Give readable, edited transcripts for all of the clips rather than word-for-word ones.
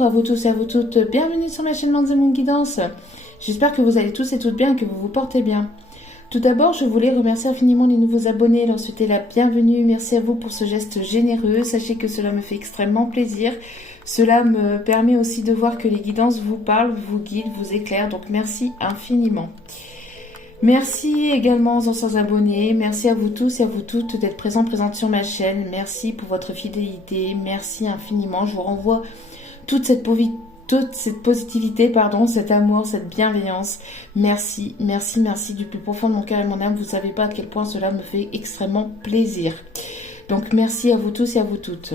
Bonjour à vous tous et à vous toutes, bienvenue sur ma chaîne Manzemon Guidance. J'espère que vous allez tous et toutes bien, que vous vous portez bien. Tout d'abord, je voulais remercier infiniment les nouveaux abonnés et leur souhaiter la bienvenue. Merci à vous pour ce geste généreux. Sachez que cela me fait extrêmement plaisir. Cela me permet aussi de voir que les guidances vous parlent, vous guident, vous éclairent. Donc merci infiniment. Merci également aux anciens abonnés. Merci à vous tous et à vous toutes d'être présentes sur ma chaîne. Merci pour votre fidélité. Merci infiniment. Je vous renvoie toute cette positivité, cet amour, cette bienveillance. Merci, merci, merci du plus profond de mon cœur et de mon âme. Vous ne savez pas à quel point cela me fait extrêmement plaisir. Donc merci à vous tous et à vous toutes.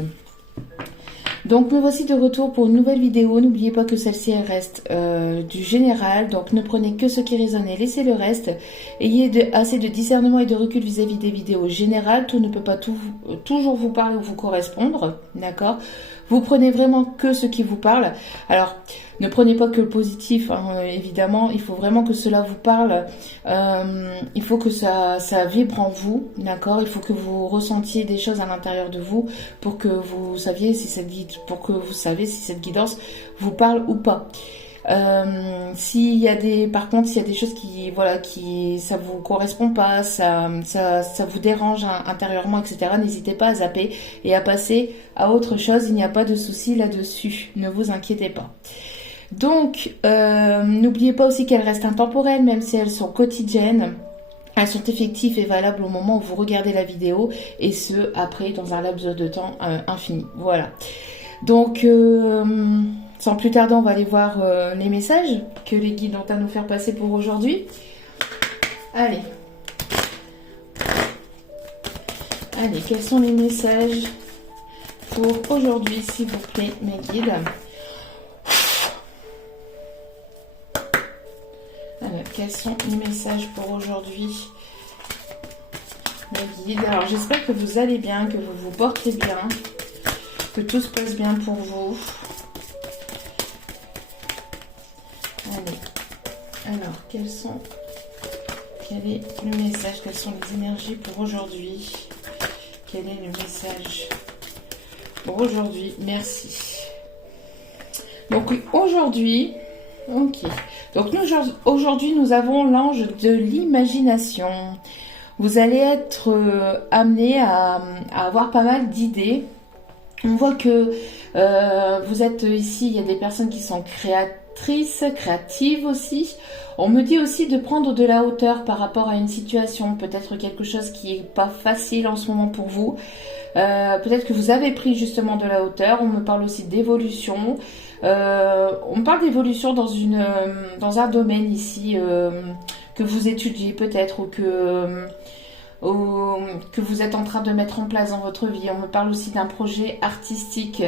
Donc me voici de retour pour une nouvelle vidéo. N'oubliez pas que celle-ci reste du général. Donc ne prenez que ce qui résonne et laissez le reste. Ayez assez de discernement et de recul vis-à-vis des vidéos générales. Tout ne peut pas toujours vous parler ou vous correspondre. D'accord ? Vous prenez vraiment que ce qui vous parle. Alors, ne prenez pas que le positif, hein, évidemment. Il faut vraiment que cela vous parle. Il faut que ça vibre en vous, d'accord. Il faut que vous ressentiez des choses à l'intérieur de vous pour que vous saviez si cette guidance vous parle ou pas. Par contre, s'il y a des choses qui ça vous correspond pas, ça vous dérange intérieurement, etc., n'hésitez pas à zapper et à passer à autre chose. Il n'y a pas de souci là-dessus. Ne vous inquiétez pas. Donc, n'oubliez pas aussi qu'elles restent intemporelles, même si elles sont quotidiennes. Elles sont effectives et valables au moment où vous regardez la vidéo, et ce, après, dans un laps de temps infini. Voilà. Donc, sans plus tarder, on va aller voir les messages que les guides ont à nous faire passer pour aujourd'hui. Allez, quels sont les messages pour aujourd'hui, s'il vous plaît, mes guides? Alors, quels sont les messages pour aujourd'hui, mes guides? Alors, j'espère que vous allez bien, que vous vous portez bien, que tout se passe bien pour vous. Allez, alors, quel est le message? Quelles sont les énergies pour aujourd'hui? Quel est le message pour aujourd'hui? Merci. Donc, aujourd'hui, ok. Donc, aujourd'hui, nous avons l'ange de l'imagination. Vous allez être amené à avoir pas mal d'idées. On voit que vous êtes ici, il y a des personnes qui sont créatives aussi. On me dit aussi de prendre de la hauteur par rapport à une situation, peut-être quelque chose qui n'est pas facile en ce moment pour vous. Peut-être que vous avez pris justement de la hauteur. On me parle aussi d'évolution. On me parle d'évolution dans un domaine ici que vous étudiez peut-être ou que vous êtes en train de mettre en place dans votre vie. On me parle aussi d'un projet artistique.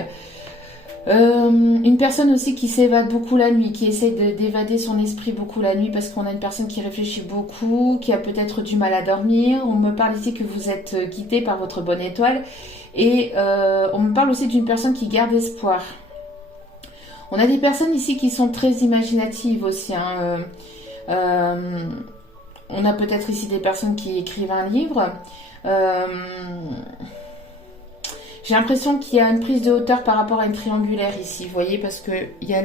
Une personne aussi qui s'évade beaucoup la nuit, qui essaie d'évader son esprit beaucoup la nuit parce qu'on a une personne qui réfléchit beaucoup, qui a peut-être du mal à dormir. On me parle ici que vous êtes guidé par votre bonne étoile et on me parle aussi d'une personne qui garde espoir. On a des personnes ici qui sont très imaginatives aussi, hein. On a peut-être ici des personnes qui écrivent un livre. J'ai l'impression qu'il y a une prise de hauteur par rapport à une triangulaire ici, vous voyez, parce que il y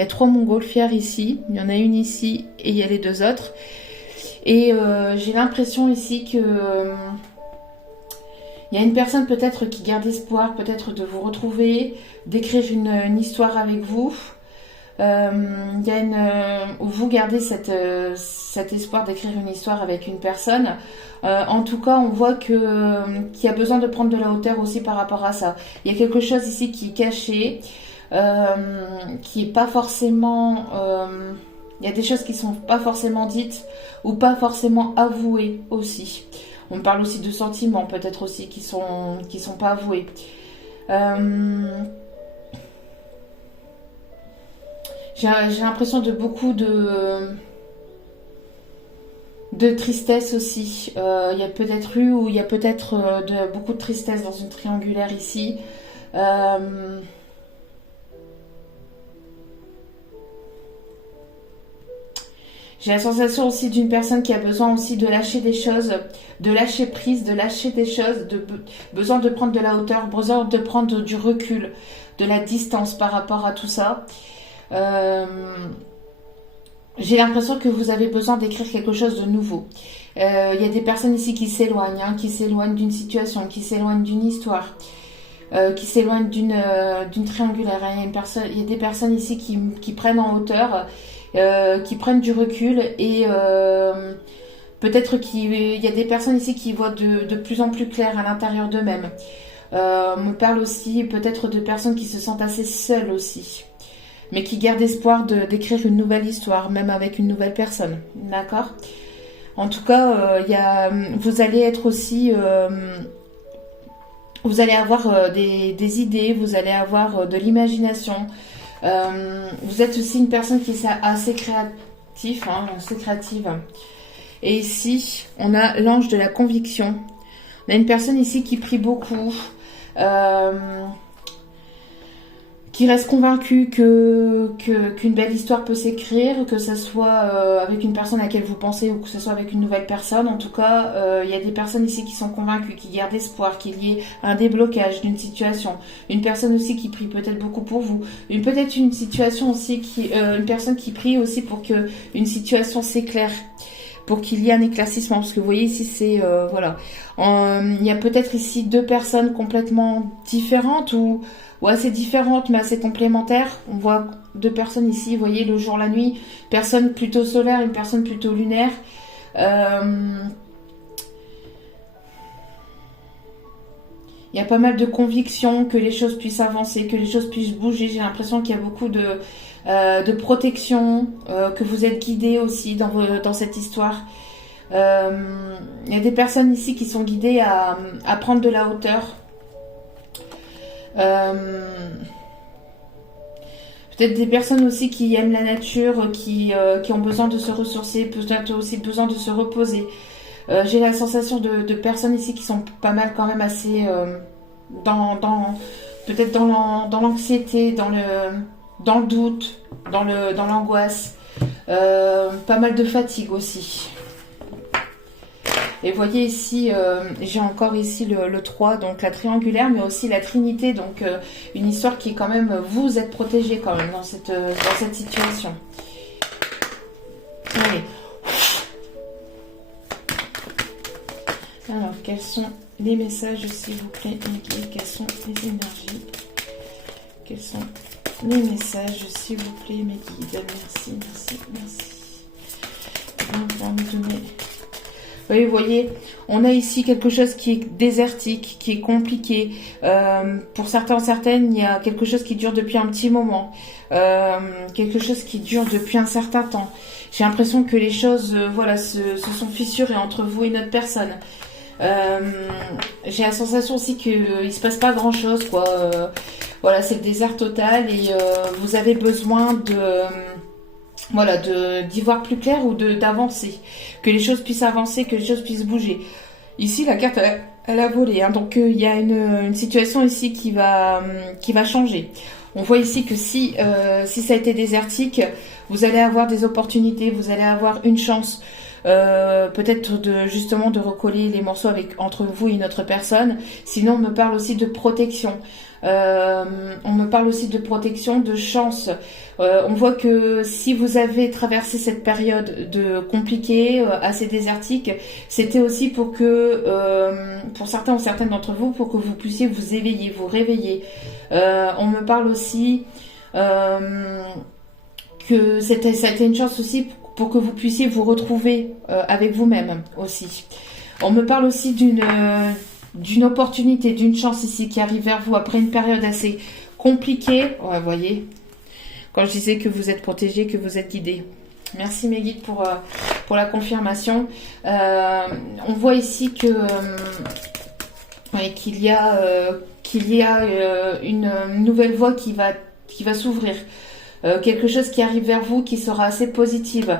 a 3 montgolfières ici, il y en a une ici et il y a les 2 autres. Et j'ai l'impression ici que il y a une personne peut-être qui garde espoir, peut-être de vous retrouver, d'écrire une histoire avec vous. Il y a où vous gardez cet espoir d'écrire une histoire avec une personne. En tout cas, on voit qu'il y a besoin de prendre de la hauteur aussi par rapport à ça. Il y a quelque chose ici qui est caché, qui est pas forcément... il y a des choses qui sont pas forcément dites ou pas forcément avouées aussi. On parle aussi de sentiments peut-être aussi qui sont pas avoués. J'ai l'impression de beaucoup de tristesse aussi. Il y a peut-être beaucoup de tristesse dans une triangulaire ici. J'ai la sensation aussi d'une personne qui a besoin aussi de lâcher des choses, de lâcher prise, de lâcher des choses, besoin de prendre de la hauteur, besoin de prendre du recul, de la distance par rapport à tout ça. J'ai l'impression que vous avez besoin d'écrire quelque chose de nouveau. Il y a des personnes ici qui s'éloignent, qui s'éloignent d'une situation, qui s'éloignent d'une histoire, qui s'éloignent d'une triangulaire. Il y a des personnes ici qui prennent en hauteur, qui prennent du recul et peut-être qu'il y a des personnes ici qui voient de plus en plus clair à l'intérieur d'eux-mêmes. On me parle aussi peut-être de personnes qui se sentent assez seules aussi, mais qui gardent espoir d'écrire une nouvelle histoire, même avec une nouvelle personne. D'accord ? En tout cas, vous allez être aussi... vous allez avoir des idées, vous allez avoir de l'imagination. Vous êtes aussi une personne qui est assez créative. Et ici, on a l'ange de la conviction. On a une personne ici qui prie beaucoup, qui reste convaincue qu'une belle histoire peut s'écrire, que ce soit avec une personne à laquelle vous pensez ou que ce soit avec une nouvelle personne. En tout cas, il y a des personnes ici qui sont convaincues, qui gardent espoir qu'il y ait un déblocage d'une situation. Une personne aussi qui prie peut-être beaucoup pour vous. Peut-être une situation aussi une personne qui prie aussi pour que une situation s'éclaire, pour qu'il y ait un éclaircissement. Parce que vous voyez ici, c'est voilà. Il y a peut-être ici deux personnes complètement différentes ou assez différentes mais assez complémentaires. On voit deux personnes ici, vous voyez, le jour, la nuit. Personne plutôt solaire, une personne plutôt lunaire. Il y a pas mal de conviction que les choses puissent avancer, que les choses puissent bouger. J'ai l'impression qu'il y a beaucoup de protection, que vous êtes guidés aussi dans cette histoire. Il y a des personnes ici qui sont guidées à prendre de la hauteur. Peut-être des personnes aussi qui aiment la nature, qui ont besoin de se ressourcer, peut-être aussi besoin de se reposer. J'ai la sensation de personnes ici qui sont pas mal quand même assez peut-être dans l'anxiété, dans le doute, dans l'angoisse, pas mal de fatigue aussi. Et vous voyez ici, j'ai encore ici le 3, donc la triangulaire, mais aussi la trinité, donc une histoire qui est quand même, vous êtes protégé quand même dans cette situation. Allez. Alors, quels sont les messages, s'il vous plaît, Meggy? Quelles sont les énergies? Quels sont les messages, s'il vous plaît, Meggy? Merci. Donc, on va me donner... Oui, vous voyez, on a ici quelque chose qui est désertique, qui est compliqué. Pour certaines, il y a quelque chose qui dure depuis un petit moment. Quelque chose qui dure depuis un certain temps. J'ai l'impression que les choses se sont fissurées entre vous et notre personne. J'ai la sensation aussi qu'il ne se passe pas grand-chose, quoi. C'est le désert total et vous avez besoin d'y voir plus clair ou d'avancer, que les choses puissent avancer, que les choses puissent bouger. Ici, la carte, elle a volé, hein, donc il y a une situation ici qui va changer. On voit ici que si ça a été désertique, vous allez avoir des opportunités, vous allez avoir une chance, peut-être de recoller les morceaux entre vous et une autre personne. Sinon, on me parle aussi de protection. On me parle aussi de protection, de chance. On voit que si vous avez traversé cette période compliquée, assez désertique, c'était aussi pour certains ou certaines d'entre vous, pour que vous puissiez vous éveiller, vous réveiller. On me parle aussi que ça a été une chance aussi pour que vous puissiez vous retrouver avec vous-même aussi. On me parle aussi d'une opportunité, d'une chance ici qui arrive vers vous après une période assez compliquée. Ouais, vous voyez, quand je disais que vous êtes protégé, que vous êtes guidé. Merci mes guides pour la confirmation. On voit ici qu'il y a une nouvelle voie qui va s'ouvrir. Quelque chose qui arrive vers vous qui sera assez positive.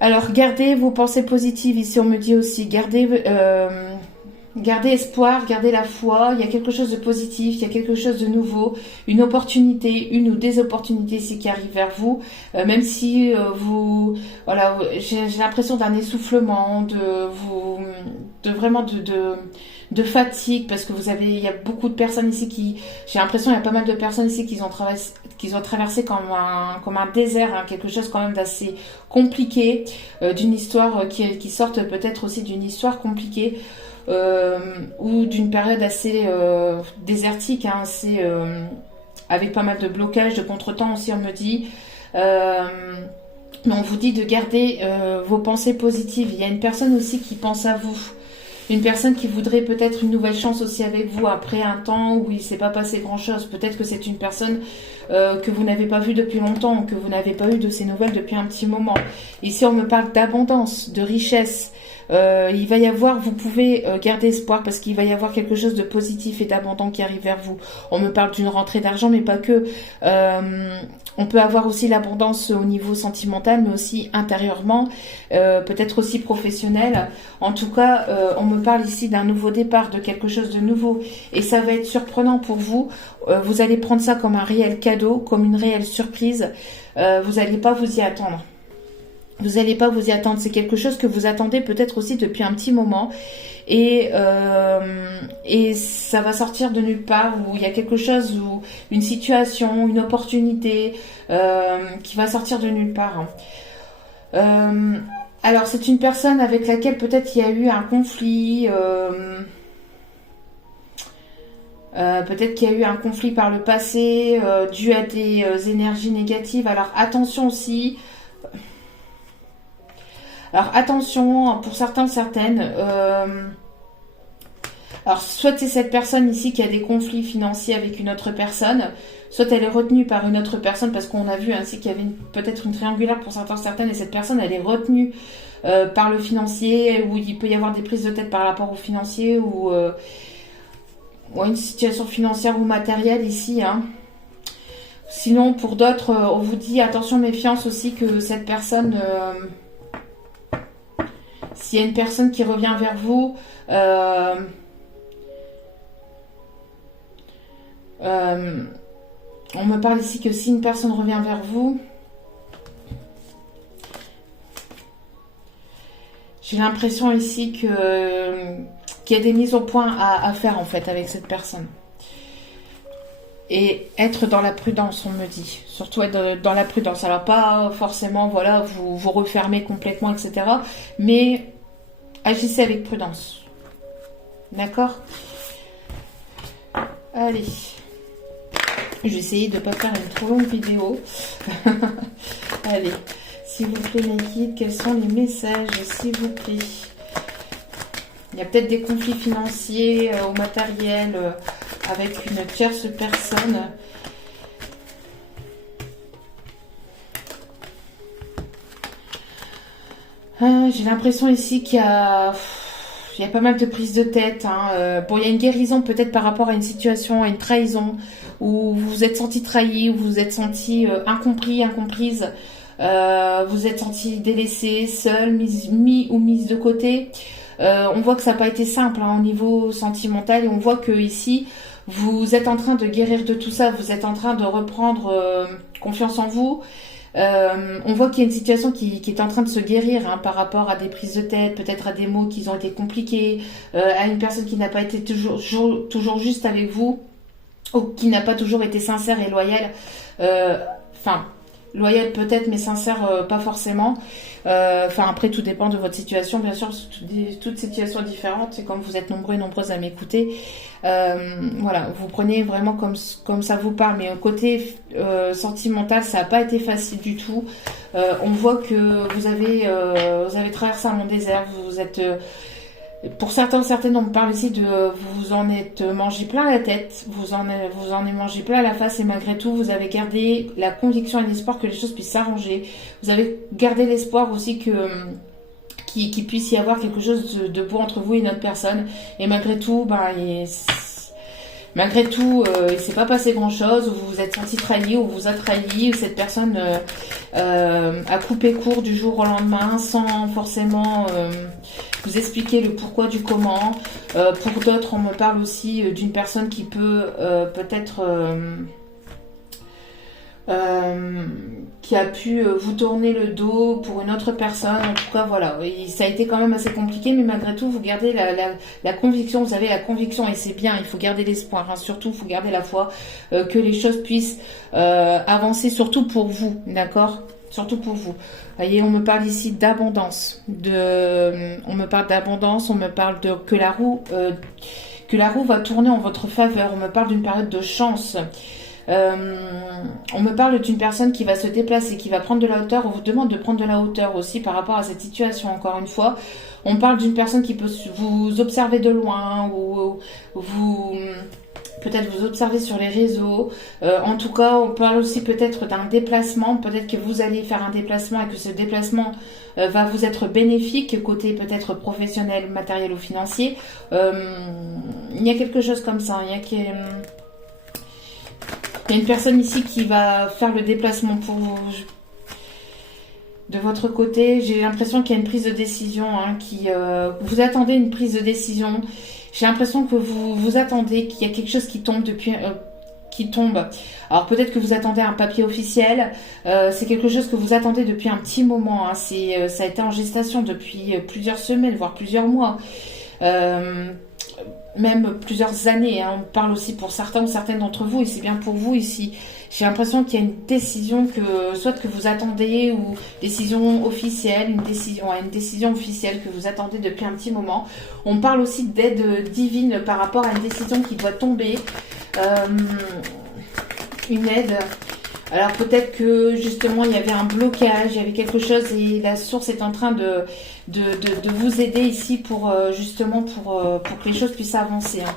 Alors gardez vos pensées positives. Ici on me dit aussi gardez Gardez espoir, gardez la foi, il y a quelque chose de positif, il y a quelque chose de nouveau, une opportunité, une ou des opportunités ici qui arrivent vers vous, même si vous, voilà, j'ai l'impression d'un essoufflement, de fatigue, parce que il y a beaucoup de personnes ici j'ai l'impression il y a pas mal de personnes ici qui ont traversé comme un désert, hein, quelque chose quand même d'assez compliqué, d'une histoire qui sortent peut-être aussi d'une histoire compliquée. Ou d'une période assez désertique, hein, avec pas mal de blocages, de contretemps aussi on me dit. Mais on vous dit de garder vos pensées positives. Il y a une personne aussi qui pense à vous. Une personne qui voudrait peut-être une nouvelle chance aussi avec vous après un temps où il ne s'est pas passé grand-chose. Peut-être que c'est une personne que vous n'avez pas vue depuis longtemps, que vous n'avez pas eu de ses nouvelles depuis un petit moment. Ici, on me parle d'abondance, de richesse. Il va y avoir, vous pouvez garder espoir parce qu'il va y avoir quelque chose de positif et d'abondant qui arrive vers vous. On me parle d'une rentrée d'argent, mais pas que. On peut avoir aussi l'abondance au niveau sentimental, mais aussi intérieurement, peut-être aussi professionnel. En tout cas, on me parle ici d'un nouveau départ, de quelque chose de nouveau. Et ça va être surprenant pour vous. Vous allez prendre ça comme un réel cadeau, comme une réelle surprise. Vous n'allez pas vous y attendre. Vous n'allez pas vous y attendre. C'est quelque chose que vous attendez peut-être aussi depuis un petit moment. Et ça va sortir de nulle part, où il y a quelque chose, ou une situation, une opportunité qui va sortir de nulle part. Alors c'est une personne avec laquelle peut-être il y a eu un conflit, peut-être qu'il y a eu un conflit par le passé dû à des énergies négatives. Alors attention aussi. Alors attention, pour certaines, alors soit c'est cette personne ici qui a des conflits financiers avec une autre personne, soit elle est retenue par une autre personne, parce qu'on a vu ainsi qu'il y avait peut-être une triangulaire pour certaines, et cette personne elle est retenue par le financier, où il peut y avoir des prises de tête par rapport au financier, ou une situation financière ou matérielle ici, hein. Sinon pour d'autres, on vous dit attention, méfiance aussi, que cette personne... S'il y a une personne qui revient vers vous, on me parle ici que si une personne revient vers vous, j'ai l'impression ici qu'il y a des mises au point à faire en fait avec cette personne. Et être dans la prudence, on me dit. Surtout être dans la prudence. Alors pas forcément, voilà, vous refermez complètement, etc. Mais agissez avec prudence. D'accord ? Allez. Je vais essayer de ne pas faire une trop longue vidéo. Allez. S'il vous plaît, mes guides, quels sont les messages, s'il vous plaît ? Il y a peut-être des conflits financiers au matériel avec une tierce personne. J'ai l'impression ici qu'il y a pas mal de prises de tête. Bon, il y a une guérison peut-être par rapport à une situation, à une trahison, où vous vous êtes senti trahi, où vous vous êtes senti incompris, incomprise. Vous êtes senti délaissé, seul, mis ou mise de côté. On voit que ça n'a pas été simple au niveau sentimental, et on voit que ici vous êtes en train de guérir de tout ça, vous êtes en train de reprendre confiance en vous. On voit qu'il y a une situation qui est en train de se guérir par rapport à des prises de tête, peut-être à des mots qui ont été compliqués, à une personne qui n'a pas été toujours juste avec vous, ou qui n'a pas toujours été sincère et loyale. Loyal peut-être, mais sincère pas forcément. Après, tout dépend de votre situation, bien sûr, toute situation est différente, et comme vous êtes nombreux et nombreuses à m'écouter, voilà, vous prenez vraiment comme ça vous parle, mais au côté sentimental, ça n'a pas été facile du tout. On voit que vous avez traversé un long désert, vous êtes... Pour certaines, on me parle ici de vous en êtes mangé plein la tête, vous en avez mangé plein la face, et malgré tout, vous avez gardé la conviction et l'espoir que les choses puissent s'arranger. Vous avez gardé l'espoir aussi qu'il puisse y avoir quelque chose de beau entre vous et une autre personne. Et malgré tout, Malgré tout, il ne s'est pas passé grand-chose, ou vous vous êtes senti trahi, ou vous a trahi, ou cette personne a coupé court du jour au lendemain sans forcément vous expliquer le pourquoi du comment. Pour d'autres, on me parle aussi d'une personne qui peut peut-être... qui a pu vous tourner le dos pour une autre personne. En tout cas, voilà, ça a été quand même assez compliqué, mais malgré tout, vous gardez la conviction, vous avez la conviction, et c'est bien, il faut garder l'espoir, hein, surtout, il faut garder la foi, que les choses puissent avancer, surtout pour vous, d'accord? Surtout pour vous. Vous voyez, on me parle ici d'abondance, on me parle d'abondance, on me parle de que la roue va tourner en votre faveur, on me parle d'une période de chance. On me parle d'une personne qui va se déplacer, qui va prendre de la hauteur. On vous demande de prendre de la hauteur aussi par rapport à cette situation. Encore une fois, on parle d'une personne qui peut vous observer de loin ou vous peut-être vous observer sur les réseaux. En tout cas, on parle aussi peut-être d'un déplacement. Peut-être que vous allez faire un déplacement et que ce déplacement va vous être bénéfique, côté peut-être professionnel, matériel ou financier. Il y a quelque chose comme ça. Il y a une personne ici qui va faire le déplacement pour vous. De votre côté, j'ai l'impression qu'il y a une prise de décision, hein, vous attendez une prise de décision. J'ai l'impression que vous attendez qu'il y a quelque chose qui tombe qui tombe. Alors peut-être que vous attendez un papier officiel. C'est quelque chose que vous attendez depuis un petit moment. Hein. Ça a été en gestation depuis plusieurs semaines, voire plusieurs mois. Même plusieurs années, hein. On parle aussi pour certains ou certaines d'entre vous, et c'est bien pour vous ici. J'ai l'impression qu'il y a une décision soit que vous attendez, ou décision officielle, une décision officielle que vous attendez depuis un petit moment. On parle aussi d'aide divine par rapport à une décision qui doit tomber, une aide. Alors peut-être que justement il y avait un blocage, il y avait quelque chose, et la source est en train de vous aider ici pour justement pour que les choses puissent avancer. Hein.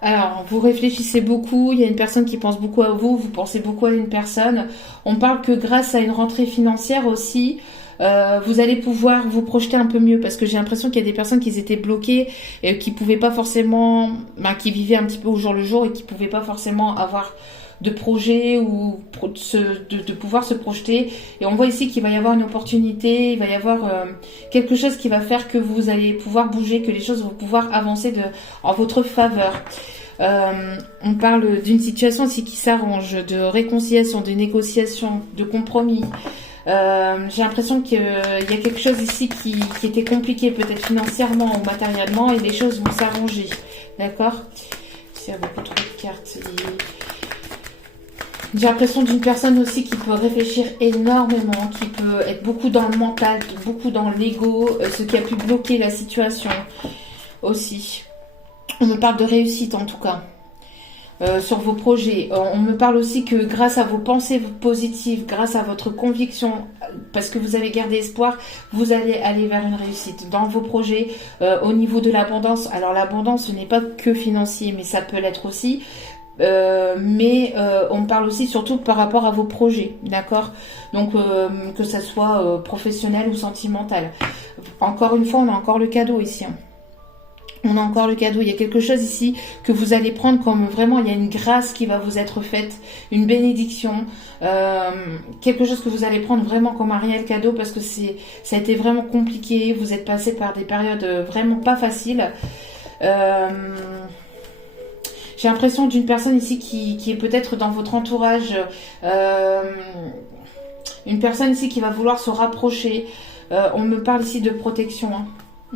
Alors, vous réfléchissez beaucoup, il y a une personne qui pense beaucoup à vous, vous pensez beaucoup à une personne. On parle que grâce à une rentrée financière aussi, vous allez pouvoir vous projeter un peu mieux, parce que j'ai l'impression qu'il y a des personnes qui étaient bloquées et qui pouvaient pas forcément, qui vivaient un petit peu au jour le jour et qui pouvaient pas forcément avoir de projet ou de pouvoir se projeter. Et on voit ici qu'il va y avoir une opportunité, il va y avoir quelque chose qui va faire que vous allez pouvoir bouger, que les choses vont pouvoir avancer en votre faveur. On parle d'une situation aussi qui s'arrange, de réconciliation, de négociation, de compromis. J'ai l'impression qu'il y a quelque chose ici qui était compliqué, peut-être financièrement ou matériellement, et les choses vont s'arranger. D'accord? Il y a beaucoup trop de cartes. J'ai l'impression d'une personne aussi qui peut réfléchir énormément, qui peut être beaucoup dans le mental, beaucoup dans l'ego, ce qui a pu bloquer la situation aussi. On me parle de réussite en tout cas. Sur vos projets. On me parle aussi que grâce à vos pensées positives, grâce à votre conviction, parce que vous avez gardé espoir, vous allez aller vers une réussite dans vos projets. Au niveau de l'abondance, alors l'abondance ce n'est pas que financier, mais ça peut l'être aussi. Mais on parle aussi surtout par rapport à vos projets, d'accord? Donc que ça soit professionnel ou sentimental. Encore une fois, on a encore le cadeau ici. Hein. On a encore le cadeau. Il y a quelque chose ici que vous allez prendre comme vraiment, il y a une grâce qui va vous être faite, une bénédiction, quelque chose que vous allez prendre vraiment comme un réel cadeau, parce que ça a été vraiment compliqué. Vous êtes passé par des périodes vraiment pas faciles. J'ai l'impression d'une personne ici qui est peut-être dans votre entourage, une personne ici qui va vouloir se rapprocher. On me parle ici de protection, hein.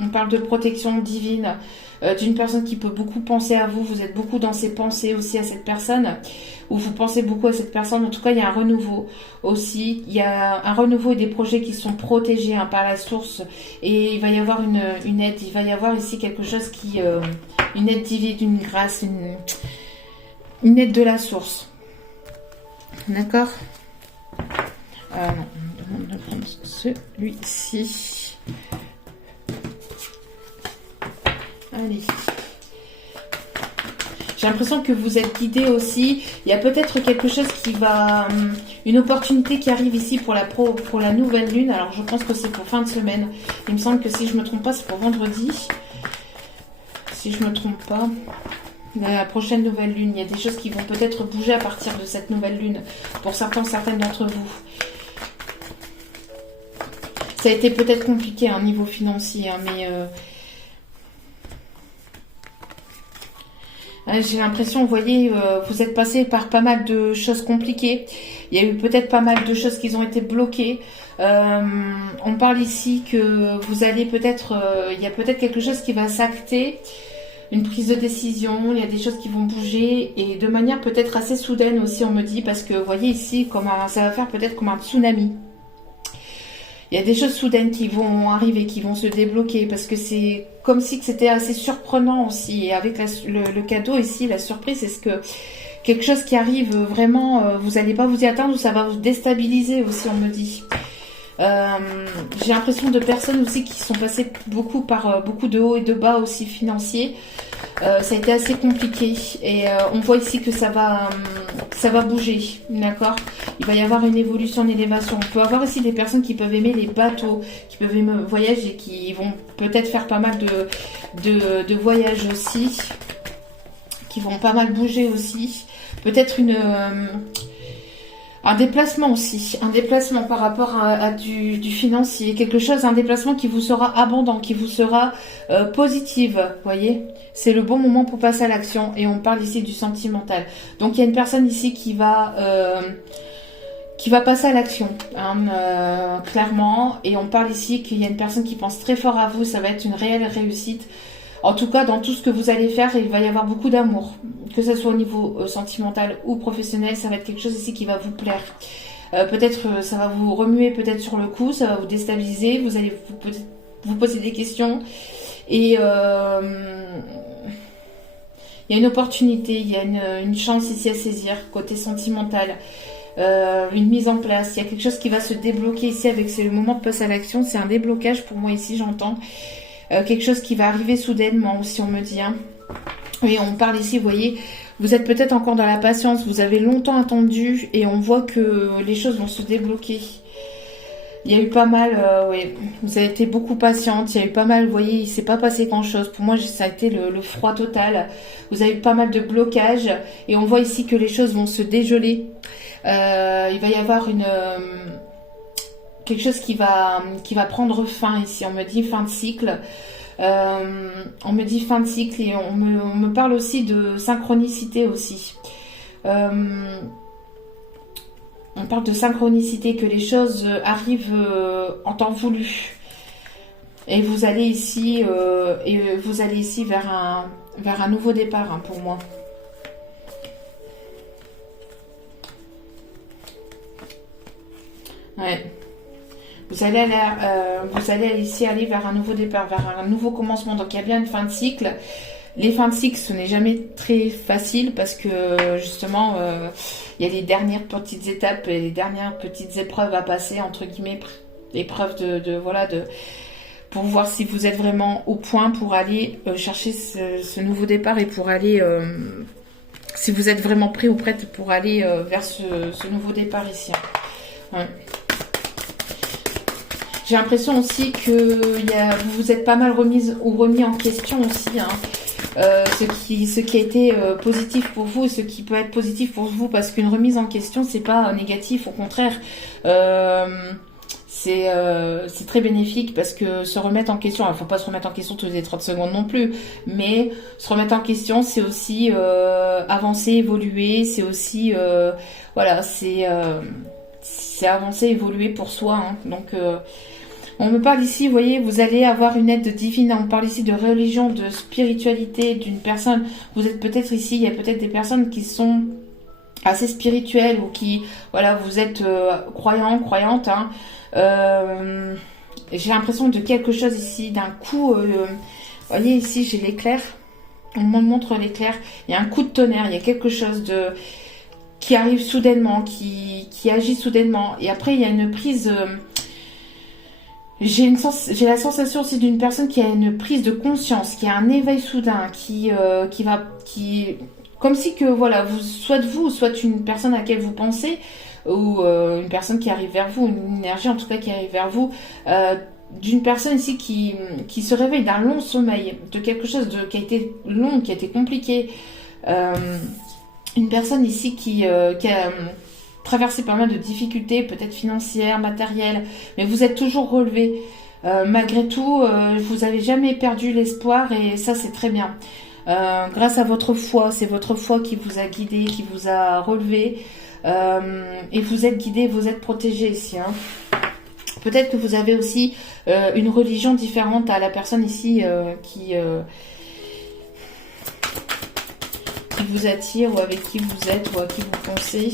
On parle de protection divine, d'une personne qui peut beaucoup penser à vous. Vous êtes beaucoup dans ses pensées aussi à cette personne, ou vous pensez beaucoup à cette personne. En tout cas, il y a un renouveau aussi. Il y a un renouveau et des projets qui sont protégés, hein, par la source. Et il va y avoir une aide. Il va y avoir ici quelque chose une aide divine, une grâce, une aide de la source. D'accord? Non, on me demande de prendre celui-ci. Allez. J'ai l'impression que vous êtes guidé aussi. Il y a peut-être quelque chose qui va... une opportunité qui arrive ici pour la nouvelle lune. Alors, je pense que c'est pour fin de semaine. Il me semble que si je me trompe pas, c'est pour vendredi. Si je me trompe pas. La prochaine nouvelle lune. Il y a des choses qui vont peut-être bouger à partir de cette nouvelle lune. Pour certaines d'entre vous. Ça a été peut-être compliqué, hein, niveau financier, hein, mais... j'ai l'impression, vous voyez, vous êtes passé par pas mal de choses compliquées. Il y a eu peut-être pas mal de choses qui ont été bloquées. On parle ici que vous allez peut-être... il y a peut-être quelque chose qui va s'acter. Une prise de décision, il y a des choses qui vont bouger. Et de manière peut-être assez soudaine aussi, on me dit. Parce que, vous voyez ici, ça va faire peut-être comme un tsunami. Il y a des choses soudaines qui vont arriver, qui vont se débloquer, parce que c'est comme si c'était assez surprenant aussi. Et avec le cadeau ici, la surprise, c'est que quelque chose qui arrive vraiment, vous n'allez pas vous y attendre, ou ça va vous déstabiliser aussi, on me dit. J'ai l'impression de personnes aussi qui sont passées par beaucoup de hauts et de bas aussi financiers. Ça a été assez compliqué et on voit ici que ça va bouger, d'accord. Il va y avoir une évolution, une élévation. On peut avoir aussi des personnes qui peuvent aimer les bateaux, qui peuvent aimer voyager, qui vont peut-être faire pas mal de voyages aussi, qui vont pas mal bouger aussi. Peut-être un déplacement aussi, un déplacement par rapport à du financier, un déplacement qui vous sera abondant, qui vous sera positive, vous voyez. C'est le bon moment pour passer à l'action et on parle ici du sentimental. Donc il y a une personne ici qui va passer à l'action, hein, clairement. Et on parle ici qu'il y a une personne qui pense très fort à vous, ça va être une réelle réussite. En tout cas, dans tout ce que vous allez faire, il va y avoir beaucoup d'amour. Que ce soit au niveau sentimental ou professionnel, ça va être quelque chose ici qui va vous plaire. Peut-être ça va vous remuer peut-être sur le coup, ça va vous déstabiliser, vous allez vous poser des questions. Et il y a une opportunité, il y a une chance ici à saisir, côté sentimental. Une mise en place, il y a quelque chose qui va se débloquer ici avec le moment de passer à l'action. C'est un déblocage pour moi ici, j'entends. Quelque chose qui va arriver soudainement aussi, on me dit. Hein. Et on parle ici, vous voyez, vous êtes peut-être encore dans la patience, vous avez longtemps attendu et on voit que les choses vont se débloquer. Il y a eu pas mal, oui, vous avez été beaucoup patiente, il y a eu pas mal, vous voyez, il s'est pas passé grand-chose. Pour moi, ça a été le froid total. Vous avez eu pas mal de blocages et on voit ici que les choses vont se dégeler. Il va y avoir quelque chose qui va prendre fin ici. On me dit fin de cycle. On me dit fin de cycle et on me parle aussi de synchronicité aussi. On parle de synchronicité, que les choses arrivent en temps voulu. Et vous allez ici, vers un nouveau départ, hein, pour moi. Ouais. Vous allez ici aller vers un nouveau départ, vers un nouveau commencement. Donc il y a bien une fin de cycle. Les fins de cycle, ce n'est jamais très facile parce que justement, il y a les dernières petites étapes et les dernières petites épreuves à passer, entre guillemets, épreuves pour voir si vous êtes vraiment au point pour aller chercher ce nouveau départ et pour aller, si vous êtes vraiment prêt ou prête pour aller vers ce nouveau départ ici. Ouais. J'ai l'impression aussi que vous vous êtes pas mal remis en question aussi, hein. Ce qui a été positif pour vous, ce qui peut être positif pour vous, parce qu'une remise en question, c'est pas négatif, au contraire, c'est très bénéfique, parce que se remettre en question, il faut pas se remettre en question toutes les 30 secondes non plus, mais se remettre en question, c'est aussi avancer, évoluer, c'est aussi voilà, c'est avancer, évoluer pour soi, hein. Donc on me parle ici, vous voyez, vous allez avoir une aide divine. On parle ici de religion, de spiritualité d'une personne. Vous êtes peut-être ici, il y a peut-être des personnes qui sont assez spirituelles ou qui, voilà, vous êtes croyante. Hein. J'ai l'impression de quelque chose ici, d'un coup. Vous voyez ici, j'ai l'éclair. On me montre l'éclair. Il y a un coup de tonnerre. Il y a quelque chose qui arrive soudainement, qui agit soudainement. Et après, il y a une prise. J'ai la sensation aussi d'une personne qui a une prise de conscience, qui a un éveil soudain, qui comme si que voilà, vous, soit une personne à laquelle vous pensez, ou une personne qui arrive vers vous, une énergie en tout cas qui arrive vers vous, d'une personne ici qui se réveille d'un long sommeil, de quelque chose qui a été long, qui a été compliqué. Une personne ici qui a traversé pas mal de difficultés, peut-être financières, matérielles, mais vous êtes toujours relevé. Malgré tout, vous n'avez jamais perdu l'espoir et ça c'est très bien. Grâce à votre foi, c'est votre foi qui vous a guidé, qui vous a relevé. Et vous êtes guidé, vous êtes protégé ici. Hein. Peut-être que vous avez aussi une religion différente à la personne ici qui vous attire ou avec qui vous êtes ou à qui vous pensez.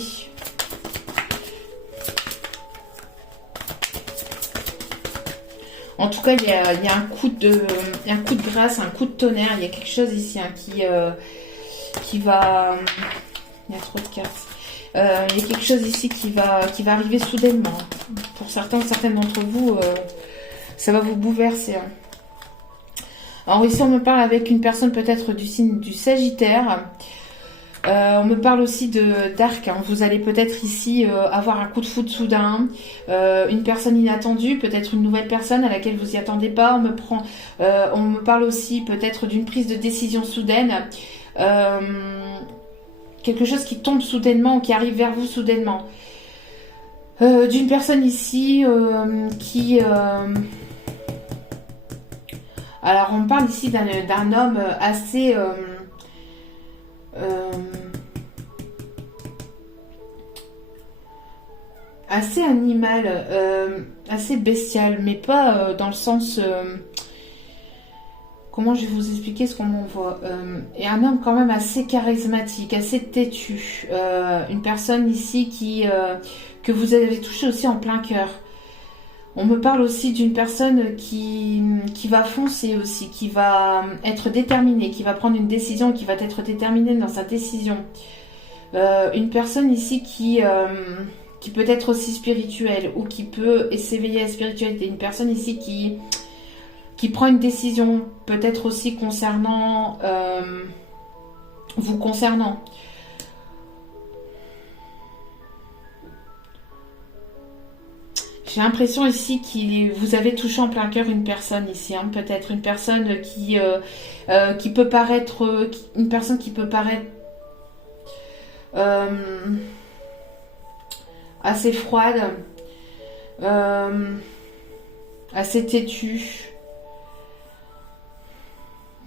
En tout cas, il y a un coup de grâce, un coup de tonnerre. Il y a quelque chose ici hein, qui va... Il y a trop de cartes. Il y a quelque chose ici qui va arriver soudainement. Pour certains ou certaines d'entre vous, ça va vous bouleverser. Hein. Alors ici, on me parle avec une personne peut-être du signe du Sagittaire. On me parle aussi d'arc. Hein. Vous allez peut-être ici avoir un coup de foudre soudain, une personne inattendue, peut-être une nouvelle personne à laquelle vous y attendez pas. On me parle aussi peut-être d'une prise de décision soudaine. Quelque chose qui tombe soudainement ou qui arrive vers vous soudainement. D'une personne ici qui... Alors, on parle ici d'un homme assez... assez animal, assez bestial, mais pas dans le sens... comment je vais vous expliquer ce qu'on m'envoie et un homme quand même assez charismatique, assez têtu. Une personne ici que vous avez touché aussi en plein cœur. On me parle aussi d'une personne qui va foncer aussi, qui va être déterminée, qui va prendre une décision, qui va être déterminée dans sa décision. Une personne ici qui peut être aussi spirituelle ou qui peut s'éveiller à la spiritualité. Une personne ici qui prend une décision, peut-être aussi concernant vous concernant. J'ai l'impression ici que vous avez touché en plein cœur une personne ici, hein, peut-être une personne qui peut paraître, une personne qui peut paraître assez froide, assez têtue.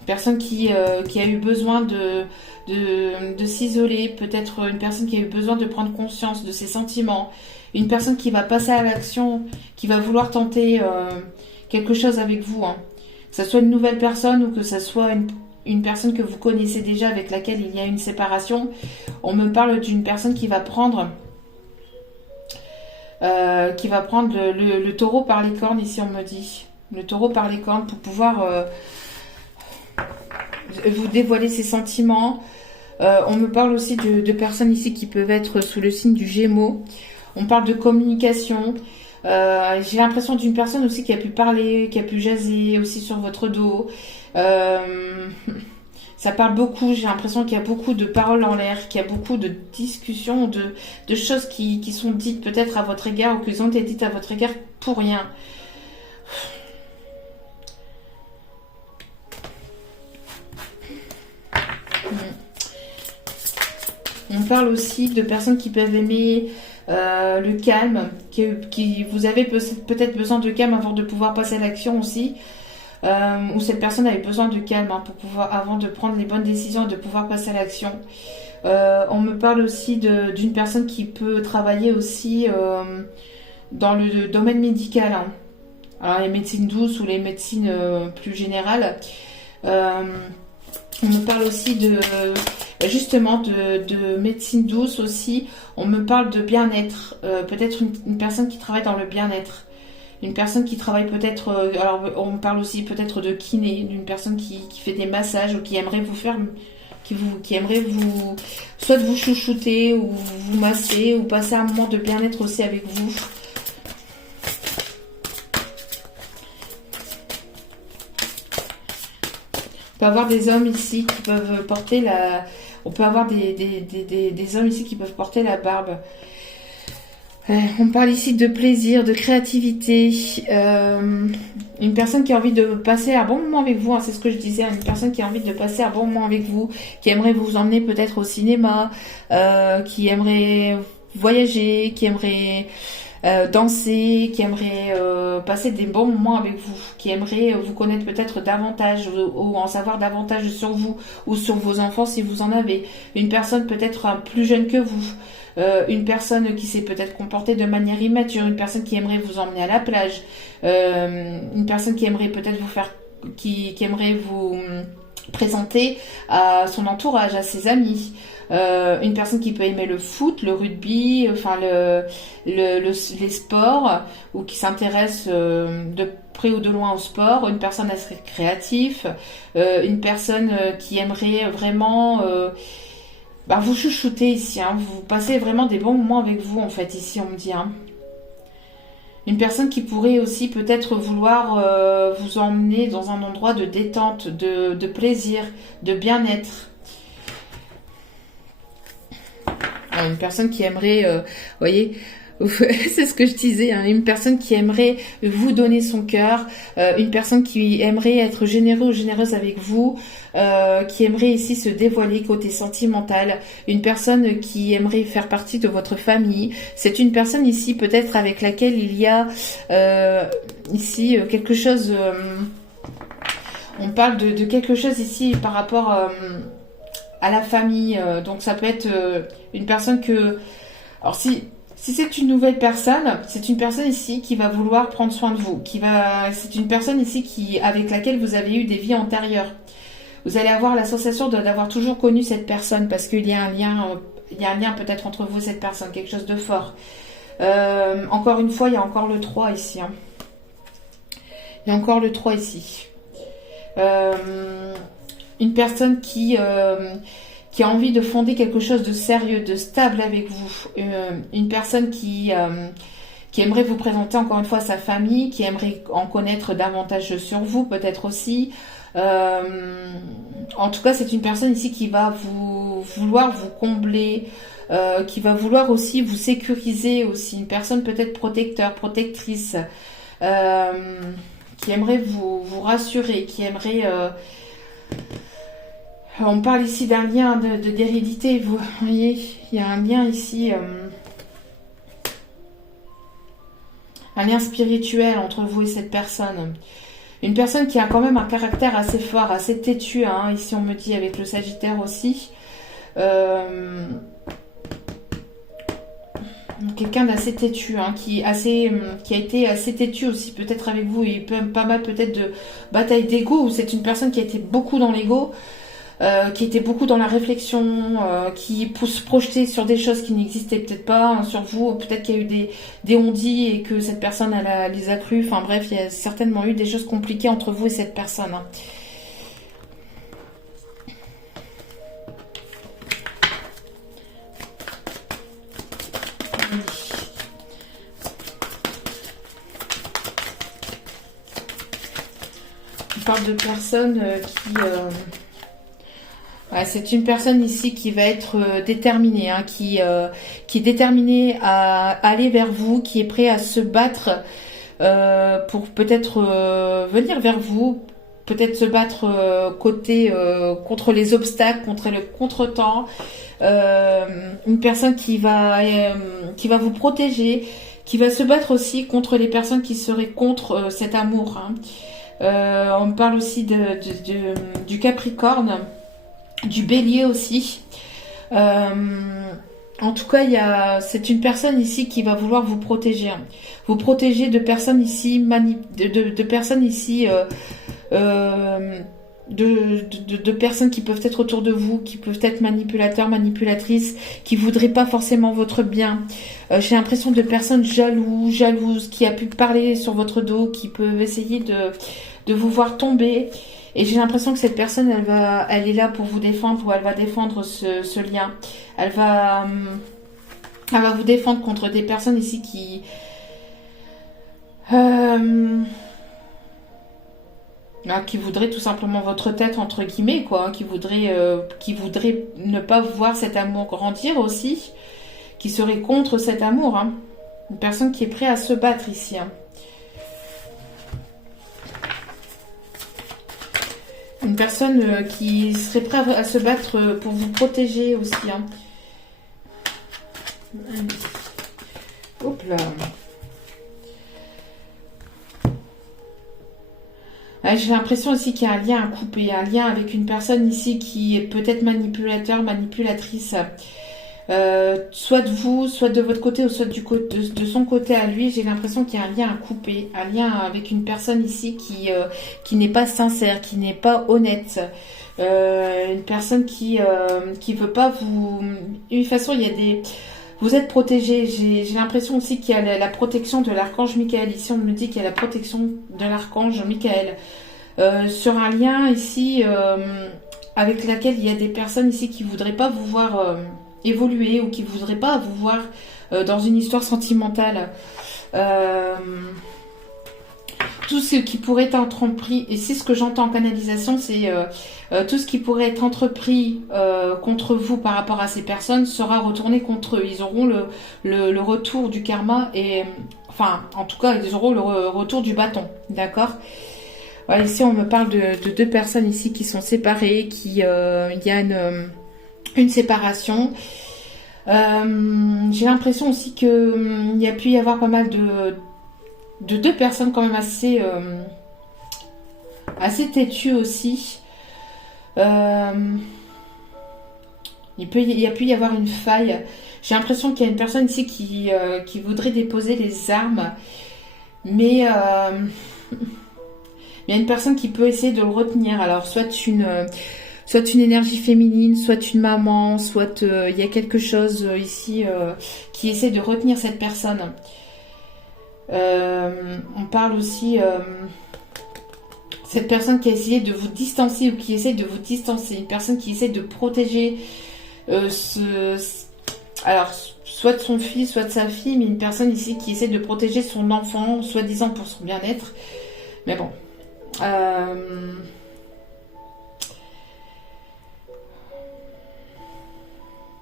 Personne qui a eu besoin de s'isoler, peut-être une personne qui a eu besoin de prendre conscience de ses sentiments, une personne qui va passer à l'action, qui va vouloir tenter quelque chose avec vous, hein. Que ce soit une nouvelle personne ou que ce soit une personne que vous connaissez déjà avec laquelle il y a une séparation. On me parle d'une personne qui va prendre le taureau par les cornes, ici on me dit. Le taureau par les cornes pour pouvoir... vous dévoiler ses sentiments. On me parle aussi de personnes ici qui peuvent être sous le signe du Gémeaux. On parle de communication. J'ai l'impression d'une personne aussi qui a pu parler, qui a pu jaser aussi sur votre dos. Ça parle beaucoup. J'ai l'impression qu'il y a beaucoup de paroles en l'air, qu'il y a beaucoup de discussions, de choses qui sont dites peut-être à votre égard ou qui ont été dites à votre égard pour rien. On parle aussi de personnes qui peuvent aimer le calme, qui vous avez peut-être besoin de calme avant de pouvoir passer à l'action aussi, ou cette personne avait besoin de calme hein, pour pouvoir, avant de prendre les bonnes décisions et de pouvoir passer à l'action. On me parle aussi d'une personne qui peut travailler aussi dans le domaine médical, hein. Alors les médecines douces ou les médecines plus générales. On me parle aussi justement de médecine douce aussi. On me parle de bien-être. Peut-être une personne qui travaille dans le bien-être. Une personne qui travaille peut-être... alors on me parle aussi peut-être de kiné. D'une personne qui fait des massages ou qui aimerait vous faire... Qui aimerait vous... soit de vous chouchouter ou vous masser ou passer un moment de bien-être aussi avec vous. peut avoir des hommes ici qui peuvent porter la... On peut avoir des hommes ici qui peuvent porter la barbe. On parle ici de plaisir, de créativité. Une personne qui a envie de passer un bon moment avec vous, hein, c'est ce que je disais. Une personne qui a envie de passer un bon moment avec vous, qui aimerait vous emmener peut-être au cinéma, qui aimerait voyager, qui aimerait... danser, qui aimerait passer des bons moments avec vous, qui aimerait vous connaître peut-être davantage ou en savoir davantage sur vous ou sur vos enfants si vous en avez. Une personne peut-être plus jeune que vous, une personne qui s'est peut-être comportée de manière immature, une personne qui aimerait vous emmener à la plage, une personne qui aimerait peut-être vous faire, qui aimerait vous présenter à son entourage, à ses amis. Une personne qui peut aimer le foot, le rugby, enfin les sports, ou qui s'intéresse de près ou de loin au sport, une personne assez créative, une personne qui aimerait vraiment vous chouchouter ici, hein, vous passez vraiment des bons moments avec vous en fait ici on me dit. Hein. Une personne qui pourrait aussi peut-être vouloir vous emmener dans un endroit de détente, de plaisir, de bien-être. Une personne qui aimerait, voyez, c'est ce que je disais, hein, une personne qui aimerait vous donner son cœur, une personne qui aimerait être généreux ou généreuse avec vous, qui aimerait ici se dévoiler côté sentimental, une personne qui aimerait faire partie de votre famille. C'est une personne ici peut-être avec laquelle il y a ici quelque chose, on parle de quelque chose ici par rapport à la famille, donc ça peut être une personne que... Alors si c'est une nouvelle personne, c'est une personne ici qui va vouloir prendre soin de vous, c'est une personne ici avec laquelle vous avez eu des vies antérieures. Vous allez avoir la sensation d'avoir toujours connu cette personne parce qu'il y a un lien peut-être entre vous et cette personne, quelque chose de fort. Encore une fois, il y a encore le 3 ici. Hein. Il y a encore le 3 ici. Une personne qui a envie de fonder quelque chose de sérieux, de stable avec vous. Une personne qui aimerait vous présenter encore une fois sa famille, qui aimerait en connaître davantage sur vous, peut-être aussi. En tout cas, c'est une personne ici qui va vouloir vous combler, qui va vouloir aussi vous sécuriser aussi. Une personne peut-être protectrice, qui aimerait vous rassurer, qui aimerait... on parle ici d'un lien d'hérédité, vous voyez, il y a un lien ici, un lien spirituel entre vous et cette personne. Une personne qui a quand même un caractère assez fort, assez têtu, hein, ici on me dit avec le Sagittaire aussi. Quelqu'un d'assez têtu, hein, qui a été assez têtu aussi peut-être avec vous, et pas mal peut-être de bataille d'ego, où c'est une personne qui a été beaucoup dans l'ego, qui était beaucoup dans la réflexion, qui pousse projeter sur des choses qui n'existaient peut-être pas, hein, sur vous, peut-être qu'il y a eu des on-dit et que cette personne les a cru, enfin bref, il y a certainement eu des choses compliquées entre vous et cette personne. Hein. On parle de personnes qui... Ouais, c'est une personne ici qui va être déterminée, hein, qui est déterminée à aller vers vous, qui est prêt à se battre pour peut-être venir vers vous, peut-être se battre contre les obstacles, contre le contretemps. Une personne qui va vous protéger, qui va se battre aussi contre les personnes qui seraient contre cet amour. Hein. On parle aussi du Capricorne. Du Bélier aussi. En tout cas, c'est une personne ici qui va vouloir vous protéger. Hein. Vous protéger de personnes ici, de personnes ici, de personnes qui peuvent être autour de vous, qui peuvent être manipulateurs, manipulatrices, qui voudraient pas forcément votre bien. J'ai l'impression de personnes jalouses, qui a pu parler sur votre dos, qui peuvent essayer de vous voir tomber. Et j'ai l'impression que cette personne, elle est là pour vous défendre, ou elle va défendre ce lien. Elle va vous défendre contre des personnes ici qui... Hein, qui voudrait tout simplement votre tête, entre guillemets, quoi. Hein, qui voudrait ne pas voir cet amour grandir aussi. Qui serait contre cet amour. Hein. Une personne qui est prête à se battre ici. Hein. Une personne qui serait prête à se battre pour vous protéger aussi. Hein. Hop là. J'ai l'impression aussi qu'il y a un lien à couper, un lien avec une personne ici qui est peut-être manipulateur, manipulatrice. Soit de vous, soit de votre côté, ou soit de son côté à lui. J'ai l'impression qu'il y a un lien à couper, un lien avec une personne ici qui n'est pas sincère, qui n'est pas honnête. Une personne qui veut pas vous... De toute façon, il y a des... Vous êtes protégé. J'ai l'impression aussi qu'il y a la protection de l'archange Michael. Ici, on me dit qu'il y a la protection de l'archange Michael. Sur un lien ici avec laquelle il y a des personnes ici qui voudraient pas vous voir évoluer ou qui voudraient pas vous voir dans une histoire sentimentale. Tout ce qui pourrait être entrepris, et c'est ce que j'entends en canalisation, c'est tout ce qui pourrait être entrepris contre vous par rapport à ces personnes sera retourné contre eux. Ils auront le retour du karma et, enfin, en tout cas, ils auront le retour du bâton, d'accord ? Voilà, ici, on me parle de deux personnes ici qui sont séparées, il y a une séparation. J'ai l'impression aussi que il y a pu y avoir pas mal de deux personnes quand même assez têtues aussi. Il y a pu y avoir une faille. J'ai l'impression qu'il y a une personne ici qui voudrait déposer les armes, mais il y a une personne qui peut essayer de le retenir. Alors soit une énergie féminine, soit une maman, soit il y a quelque chose ici qui essaie de retenir cette personne. On parle aussi cette personne qui a essayé de vous distancer ou qui essaie de vous distancer, une personne qui essaie de protéger alors soit de son fils, soit de sa fille, mais une personne ici qui essaie de protéger son enfant, soi-disant pour son bien-être. Mais bon.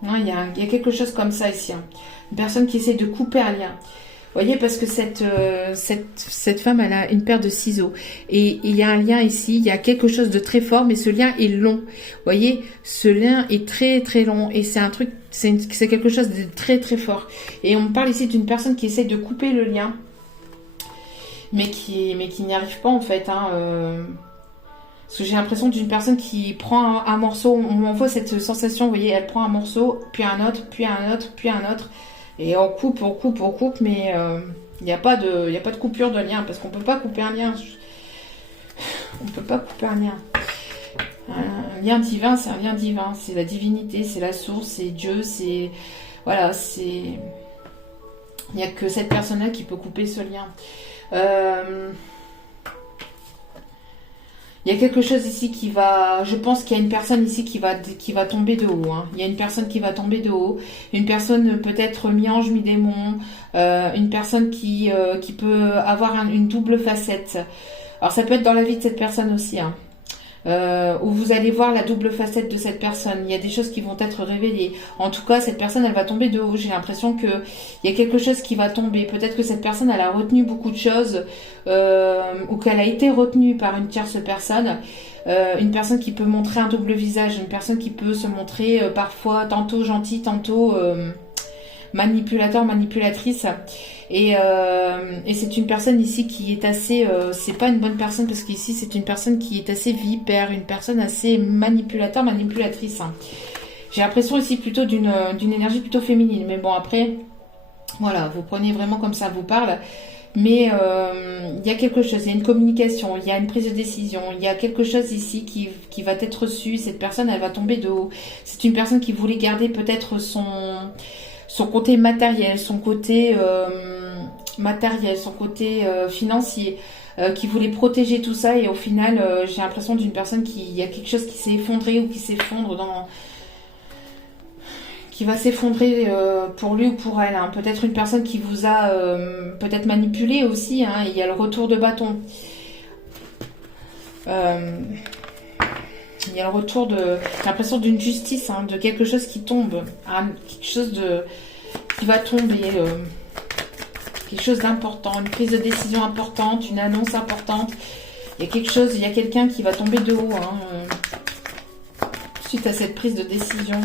Non, il y a quelque chose comme ça ici. Hein. Une personne qui essaie de couper un lien. Vous voyez, parce que cette femme, elle a une paire de ciseaux. Et il y a un lien ici, il y a quelque chose de très fort, mais ce lien est long. Vous voyez, ce lien est très très long. Et c'est un truc, c'est quelque chose de très très fort. Et on parle ici d'une personne qui essaie de couper le lien, mais qui n'y arrive pas en fait. Hein, Parce que j'ai l'impression d'une personne qui prend un morceau, on m'envoie cette sensation, vous voyez, elle prend un morceau, puis un autre, puis un autre, puis un autre. Et on coupe, mais il n'y a pas de coupure de lien, parce qu'on ne peut pas couper un lien. On ne peut pas couper un lien. Un lien divin, c'est un lien divin. C'est la divinité, c'est la source, c'est Dieu, c'est... Voilà, c'est... Il n'y a que cette personne-là qui peut couper ce lien. Il y a quelque chose ici qui va... Je pense qu'il y a une personne ici qui va tomber de haut. Hein. Il y a une personne qui va tomber de haut. Une personne peut-être mi-ange, mi-démon. Une personne qui peut avoir une double facette. Alors ça peut être dans la vie de cette personne aussi. Hein. Où vous allez voir la double facette de cette personne. Il y a des choses qui vont être révélées. En tout cas, cette personne, elle va tomber de haut. J'ai l'impression qu'il y a quelque chose qui va tomber. Peut-être que cette personne, elle a retenu beaucoup de choses ou qu'elle a été retenue par une tierce personne. Une personne qui peut montrer un double visage. Une personne qui peut se montrer parfois tantôt gentille, tantôt manipulateur, manipulatrice. Et c'est une personne ici qui est assez... c'est pas une bonne personne parce qu'ici c'est une personne qui est assez vipère, une personne assez manipulateur, manipulatrice. Hein. J'ai l'impression ici plutôt d'une énergie plutôt féminine. Mais bon après, voilà, vous prenez vraiment comme ça vous parle. Mais il y a quelque chose, il y a une communication, il y a une prise de décision, il y a quelque chose ici qui va être reçu. Cette personne, elle va tomber de haut. C'est une personne qui voulait garder peut-être son côté matériel, son côté financier, qui voulait protéger tout ça et au final j'ai l'impression d'une personne il y a quelque chose qui s'est effondré ou qui s'effondre qui va s'effondrer pour lui ou pour elle. Hein. Peut-être une personne qui vous a peut-être manipulé aussi, hein, il y a le retour de bâton. Il y a le retour de l'impression d'une justice, hein, de quelque chose qui tombe, hein, quelque chose qui va tomber, quelque chose d'important, une prise de décision importante, une annonce importante. Il y a quelque chose, il y a quelqu'un qui va tomber de haut, hein, suite à cette prise de décision.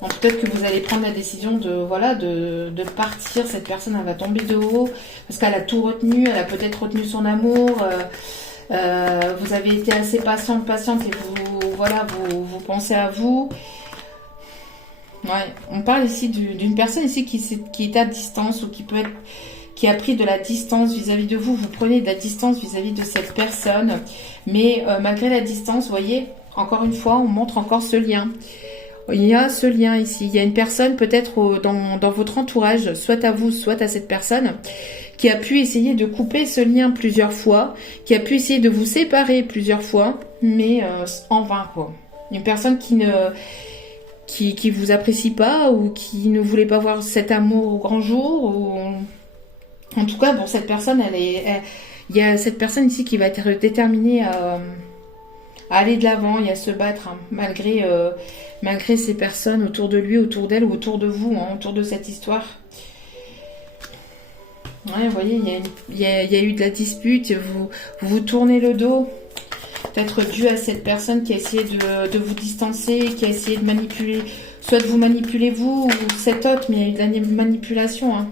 Donc peut-être que vous allez prendre la décision de partir. Cette personne, elle va tomber de haut parce qu'elle a tout retenu. Elle a peut-être retenu son amour. Vous avez été assez patiente et vous pensez à vous. Ouais, on parle ici d'une personne ici qui est à distance ou qui a pris de la distance vis-à-vis de vous. Vous prenez de la distance vis-à-vis de cette personne, mais malgré la distance, vous voyez, encore une fois, on montre encore ce lien. Il y a ce lien ici. Il y a une personne peut-être dans votre entourage, soit à vous, soit à cette personne, qui a pu essayer de couper ce lien plusieurs fois, qui a pu essayer de vous séparer plusieurs fois, mais en vain, quoi. Une personne qui vous apprécie pas ou qui ne voulait pas voir cet amour au grand jour. Ou... En tout cas, bon, cette personne, il y a cette personne ici qui va être déterminée à aller de l'avant et à se battre, hein, malgré ces personnes autour de lui, autour d'elle ou autour de vous, hein, autour de cette histoire. Ouais, vous voyez, il y a eu de la dispute, vous tournez le dos, peut-être dû à cette personne qui a essayé de vous distancer, qui a essayé de manipuler, soit de vous manipuler vous ou cet autre, mais il y a eu de la manipulation. Hein.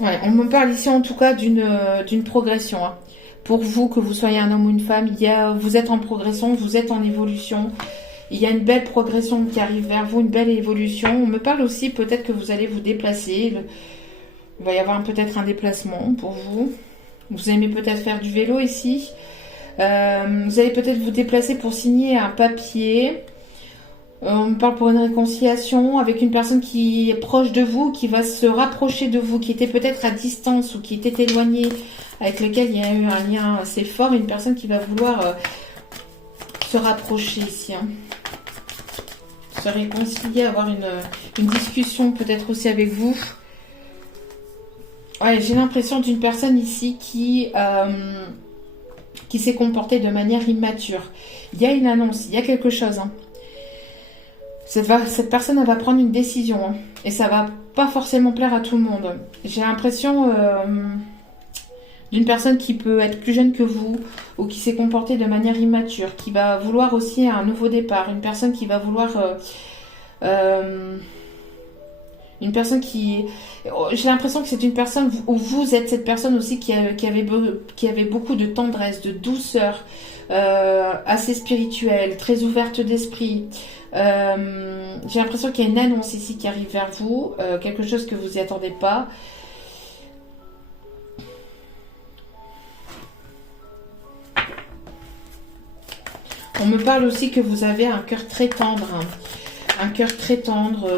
Ouais, on me parle ici en tout cas d'une progression. Hein. Pour vous, que vous soyez un homme ou une femme, vous êtes en progression, vous êtes en évolution. Il y a une belle progression qui arrive vers vous, une belle évolution. On me parle aussi peut-être que vous allez vous déplacer. Il va y avoir peut-être un déplacement pour vous. Vous aimez peut-être faire du vélo ici. Vous allez peut-être vous déplacer pour signer un papier. On me parle pour une réconciliation avec une personne qui est proche de vous, qui va se rapprocher de vous, qui était peut-être à distance ou qui était éloignée, avec lequel il y a eu un lien assez fort. Une personne qui va vouloir se rapprocher ici. Hein. Se réconcilier, avoir une discussion peut-être aussi avec vous. Ouais, j'ai l'impression d'une personne ici qui s'est comportée de manière immature. Il y a une annonce, il y a quelque chose. Hein. Cette personne, elle va prendre une décision. Hein, et ça va pas forcément plaire à tout le monde. J'ai l'impression d'une personne qui peut être plus jeune que vous ou qui s'est comportée de manière immature, qui va vouloir aussi un nouveau départ. Une personne qui va vouloir... une personne qui... J'ai l'impression que c'est une personne où vous êtes cette personne aussi qui avait beaucoup de tendresse, de douceur, assez spirituelle, très ouverte d'esprit. J'ai l'impression qu'il y a une annonce ici qui arrive vers vous, quelque chose que vous n'y attendez pas. On me parle aussi que vous avez un cœur très tendre, hein. Un cœur très tendre...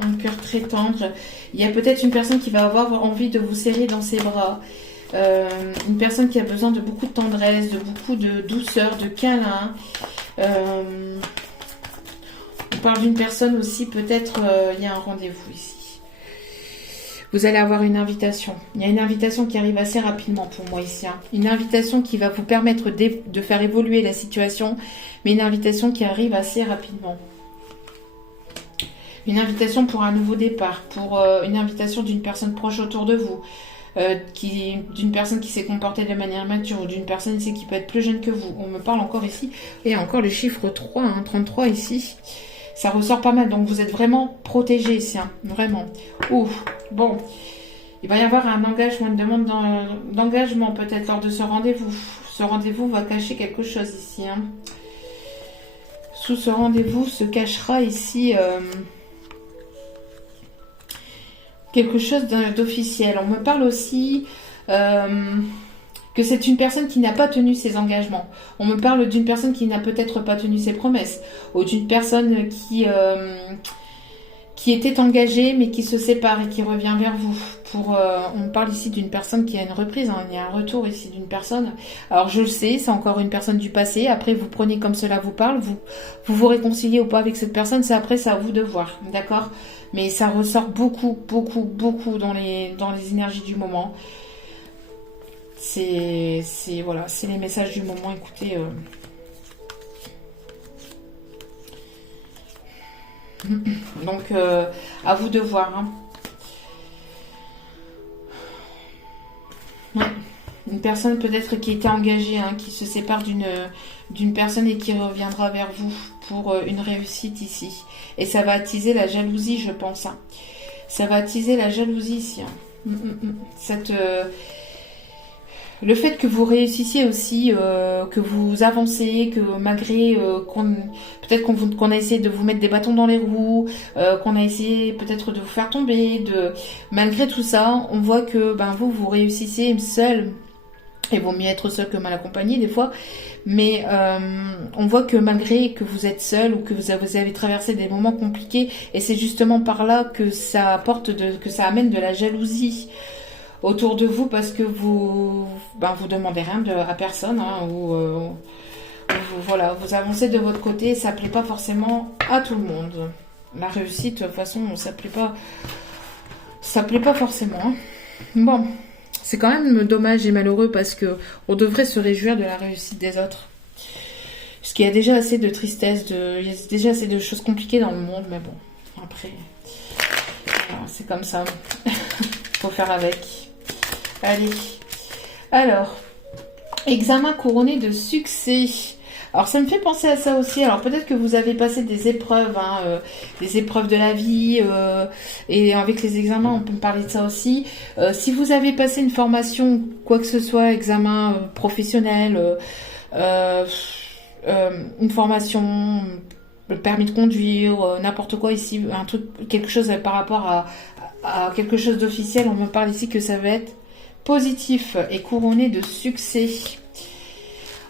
Un cœur très tendre. Il y a peut-être une personne qui va avoir envie de vous serrer dans ses bras. Une personne qui a besoin de beaucoup de tendresse, de beaucoup de douceur, de câlin. On parle d'une personne aussi, peut-être il y a un rendez-vous ici. Vous allez avoir une invitation. Il y a une invitation qui arrive assez rapidement pour moi ici. Hein. Une invitation qui va vous permettre de faire évoluer la situation, mais une invitation qui arrive assez rapidement. Une invitation pour un nouveau départ, pour une invitation d'une personne proche autour de vous, d'une personne qui s'est comportée de manière mature, ou d'une personne ici qui peut être plus jeune que vous. On me parle encore ici, et encore le chiffre 3, hein, 33 ici. Ça ressort pas mal, donc vous êtes vraiment protégé ici, hein, vraiment. Ouf, bon, il va y avoir un engagement, une demande d'engagement peut-être lors de ce rendez-vous. Ce rendez-vous va cacher quelque chose ici. Hein. Sous ce rendez-vous se cachera ici... quelque chose d'officiel. On me parle aussi que c'est une personne qui n'a pas tenu ses engagements. On me parle d'une personne qui n'a peut-être pas tenu ses promesses. Ou d'une personne qui était engagée mais qui se sépare et qui revient vers vous on me parle ici d'une personne qui a une reprise, hein, il y a un retour ici d'une personne. Alors je le sais, c'est encore une personne du passé. Après, vous prenez comme cela vous parle, vous réconciliez ou pas avec cette personne, c'est après, c'est à vous de voir, d'accord? Mais ça ressort beaucoup, beaucoup, beaucoup dans les énergies du moment. Voilà, c'est les messages du moment. Écoutez, donc à vous de voir. Hein. Ouais. Une personne peut-être qui était engagée, hein, qui se sépare d'une personne et qui reviendra vers vous pour une réussite ici. Et ça va attiser la jalousie, je pense. Hein. Ça va attiser la jalousie ici. Hein. Le fait que vous réussissiez aussi, que vous avancez, que malgré peut-être qu'on a essayé de vous mettre des bâtons dans les roues, qu'on a essayé peut-être de vous faire tomber, malgré tout ça, on voit que vous réussissez seul. Il vaut mieux être seul que mal accompagné des fois, mais on voit que malgré que vous êtes seul ou que vous avez traversé des moments compliqués, et c'est justement par là que ça amène de la jalousie autour de vous, parce que vous demandez rien à personne, hein, vous avancez de votre côté, et ça plaît pas forcément à tout le monde. La réussite, de toute façon, ça plaît pas forcément. Hein. Bon, c'est quand même dommage et malheureux, parce que on devrait se réjouir de la réussite des autres. Parce qu'il y a déjà assez de tristesse, il y a déjà assez de choses compliquées dans le monde, mais bon, après, voilà, c'est comme ça. Faut faire avec. Allez, alors, examen couronné de succès. Alors, ça me fait penser à ça aussi. Alors, peut-être que vous avez passé des épreuves, hein, des épreuves de la vie, et avec les examens, on peut me parler de ça aussi. Si vous avez passé une formation, quoi que ce soit, examen professionnel, une formation, le permis de conduire, n'importe quoi ici, un truc, quelque chose par rapport à quelque chose d'officiel, on me parle ici que ça va être positif et couronné de succès.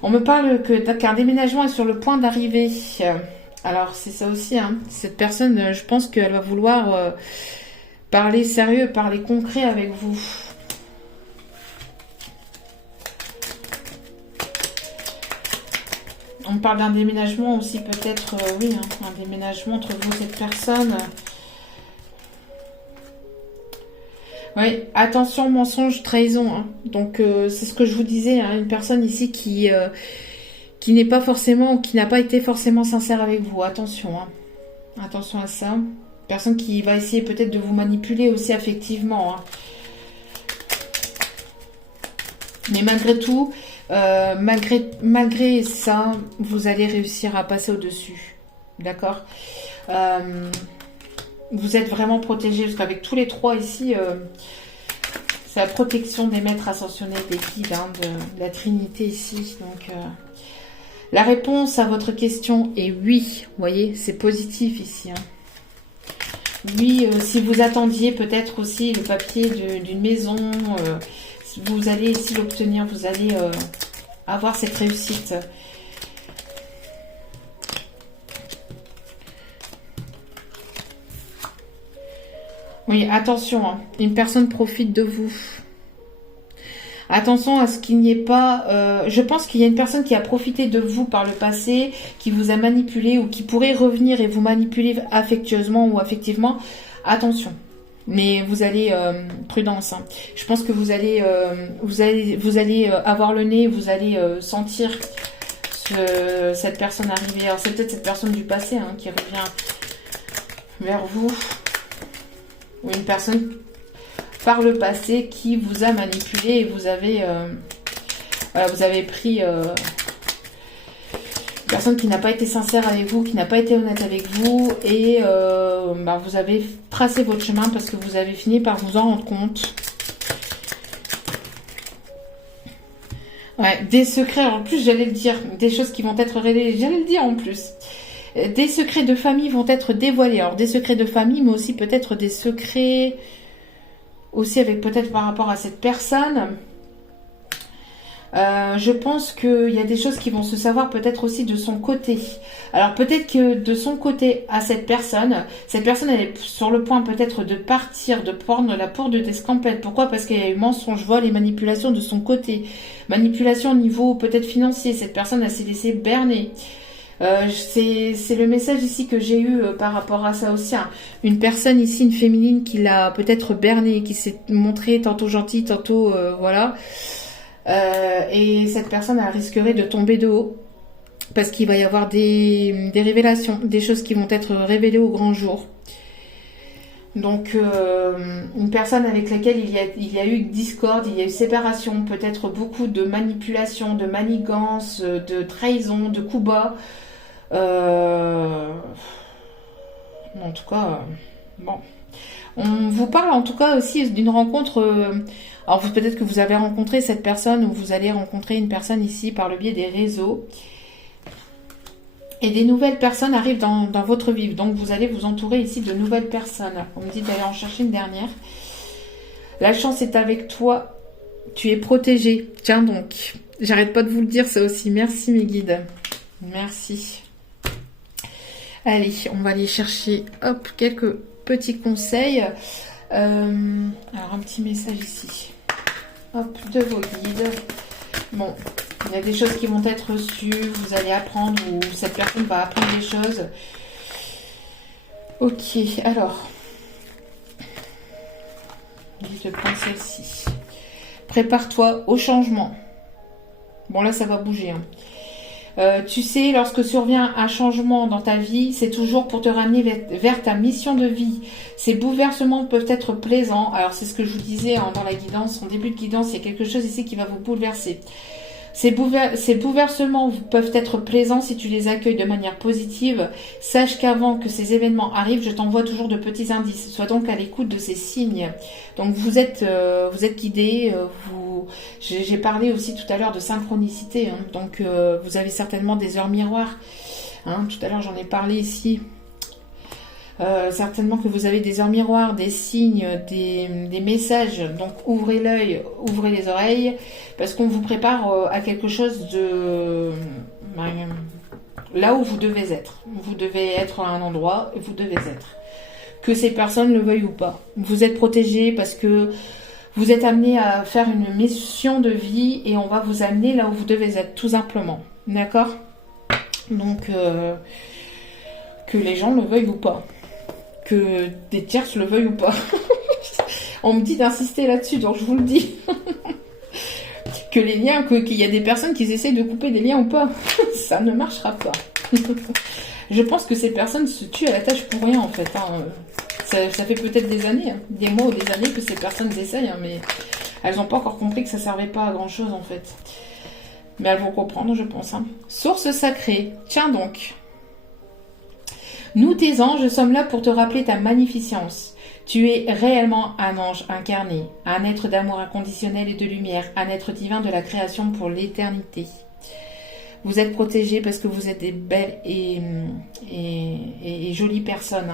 On me parle qu'un déménagement est sur le point d'arriver. Alors c'est ça aussi, hein. Cette personne, je pense qu'elle va vouloir parler sérieux, parler concret avec vous. On me parle d'un déménagement aussi, peut-être, oui, hein, un déménagement entre vous et cette personne. Oui, attention, mensonge, trahison. Hein. Donc, c'est ce que je vous disais. Hein, une personne ici qui n'est pas forcément, ou qui n'a pas été forcément sincère avec vous. Attention. Hein. Attention à ça. Personne qui va essayer peut-être de vous manipuler aussi affectivement. Hein. Mais malgré tout, malgré ça, vous allez réussir à passer au-dessus. D'accord ? Vous êtes vraiment protégés, parce qu'avec tous les trois ici, c'est la protection des maîtres ascensionnés, des guides, hein, de la Trinité ici. Donc, la réponse à votre question est oui. Vous voyez, c'est positif ici. Hein. Oui, si vous attendiez peut-être aussi le papier d'une maison, vous allez ici l'obtenir, vous allez avoir cette réussite. Oui, attention, hein. Une personne profite de vous. Attention à ce qu'il n'y ait pas... je pense qu'il y a une personne qui a profité de vous par le passé, qui vous a manipulé ou qui pourrait revenir et vous manipuler affectueusement ou affectivement. Attention. Mais vous allez... prudence. Hein. Je pense que vous allez avoir le nez, vous allez sentir cette personne arriver. Alors c'est peut-être cette personne du passé, hein, qui revient vers vous. Ou une personne par le passé qui vous a manipulé et vous avez pris une personne qui n'a pas été sincère avec vous, qui n'a pas été honnête avec vous, et vous avez tracé votre chemin parce que vous avez fini par vous en rendre compte. Ouais, des secrets, en plus j'allais le dire, des choses qui vont être révélées, j'allais le dire en plus. Des secrets de famille vont être dévoilés. Alors, des secrets de famille, mais aussi peut-être des secrets aussi avec peut-être par rapport à cette personne. Je pense qu'il y a des choses qui vont se savoir peut-être aussi de son côté. Alors peut-être que de son côté à cette personne elle est sur le point peut-être de partir, de prendre la poudre d'escampette. Pourquoi? Parce qu'il y a eu mensonge, vol et manipulation de son côté. Manipulation au niveau peut-être financier. Cette personne elle s'est laissée berner. C'est le message ici que j'ai eu par rapport à ça aussi. Hein. Une personne ici, une féminine qui l'a peut-être berné, qui s'est montrée tantôt gentille, tantôt voilà. Et cette personne elle risquerait de tomber de haut parce qu'il va y avoir des révélations, des choses qui vont être révélées au grand jour. Donc une personne avec laquelle il y a eu discorde, il y a eu séparation, peut-être beaucoup de manipulation, de manigance, de trahison, de coups bas. En tout cas, bon. On vous parle en tout cas aussi d'une rencontre. Alors peut-être que vous avez rencontré cette personne ou vous allez rencontrer une personne ici par le biais des réseaux. Et des nouvelles personnes arrivent dans votre vie. Donc vous allez vous entourer ici de nouvelles personnes. On me dit d'aller en chercher une dernière. La chance est avec toi. Tu es protégé. Tiens donc. J'arrête pas de vous le dire ça aussi. Merci mes guides. Merci. Allez, on va aller chercher hop, quelques petits conseils. Alors un petit message ici. Hop, de vos guides. Bon, il y a des choses qui vont être reçues, vous allez apprendre ou cette personne va apprendre des choses. Ok, alors. Je vais prendre celle-ci. Prépare-toi au changement. Bon là, ça va bouger. Hein. Tu sais, lorsque survient un changement dans ta vie, c'est toujours pour te ramener vers ta mission de vie. Ces bouleversements peuvent être plaisants. Alors, c'est ce que je vous disais dans la guidance, en début de guidance, il y a quelque chose ici qui va vous bouleverser. Ces bouleversements peuvent être plaisants si tu les accueilles de manière positive. Sache qu'avant que ces événements arrivent, je t'envoie toujours de petits indices. Sois donc à l'écoute de ces signes. Donc vous êtes guidé. J'ai parlé aussi tout à l'heure de synchronicité. Hein. Donc vous avez certainement des heures miroirs. Hein. Tout à l'heure j'en ai parlé ici. Certainement que vous avez des heures miroirs, des signes, des messages. Donc ouvrez l'œil, ouvrez les oreilles, parce qu'on vous prépare à quelque chose de là où vous devez être. Vous devez être à un endroit et vous devez être. Que ces personnes le veuillent ou pas. Vous êtes protégés parce que vous êtes amené à faire une mission de vie et on va vous amener là où vous devez être, tout simplement. D'accord? Donc que les gens le veuillent ou pas. Que des tierces le veuillent ou pas. On me dit d'insister là-dessus, donc je vous le dis. Que les liens, qu'il y a des personnes qui essaient de couper des liens ou pas. Ça ne marchera pas. Je pense que ces personnes se tuent à la tâche pour rien en fait. Hein. Ça fait peut-être des années, hein, des mois ou des années que ces personnes essayent, hein, mais elles n'ont pas encore compris que ça servait pas à grand chose en fait. Mais elles vont comprendre, je pense. Hein. Source sacrée. Tiens donc. Nous, tes anges, sommes là pour te rappeler ta magnificence. Tu es réellement un ange incarné, un être d'amour inconditionnel et de lumière, un être divin de la création pour l'éternité. Vous êtes protégés parce que vous êtes des belles et jolies personnes.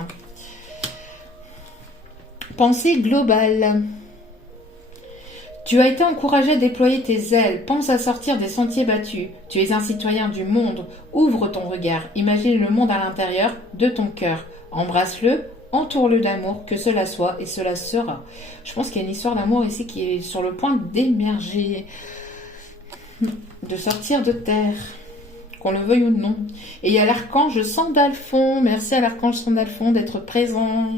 Pensée globale. Tu as été encouragé à déployer tes ailes. Pense à sortir des sentiers battus. Tu es un citoyen du monde. Ouvre ton regard. Imagine le monde à l'intérieur de ton cœur. Embrasse-le. Entoure-le d'amour. Que cela soit et cela sera. Je pense qu'il y a une histoire d'amour ici qui est sur le point d'émerger. De sortir de terre. Qu'on le veuille ou non. Et il y a l'archange Sandalphon. Merci à l'archange Sandalphon d'être présent.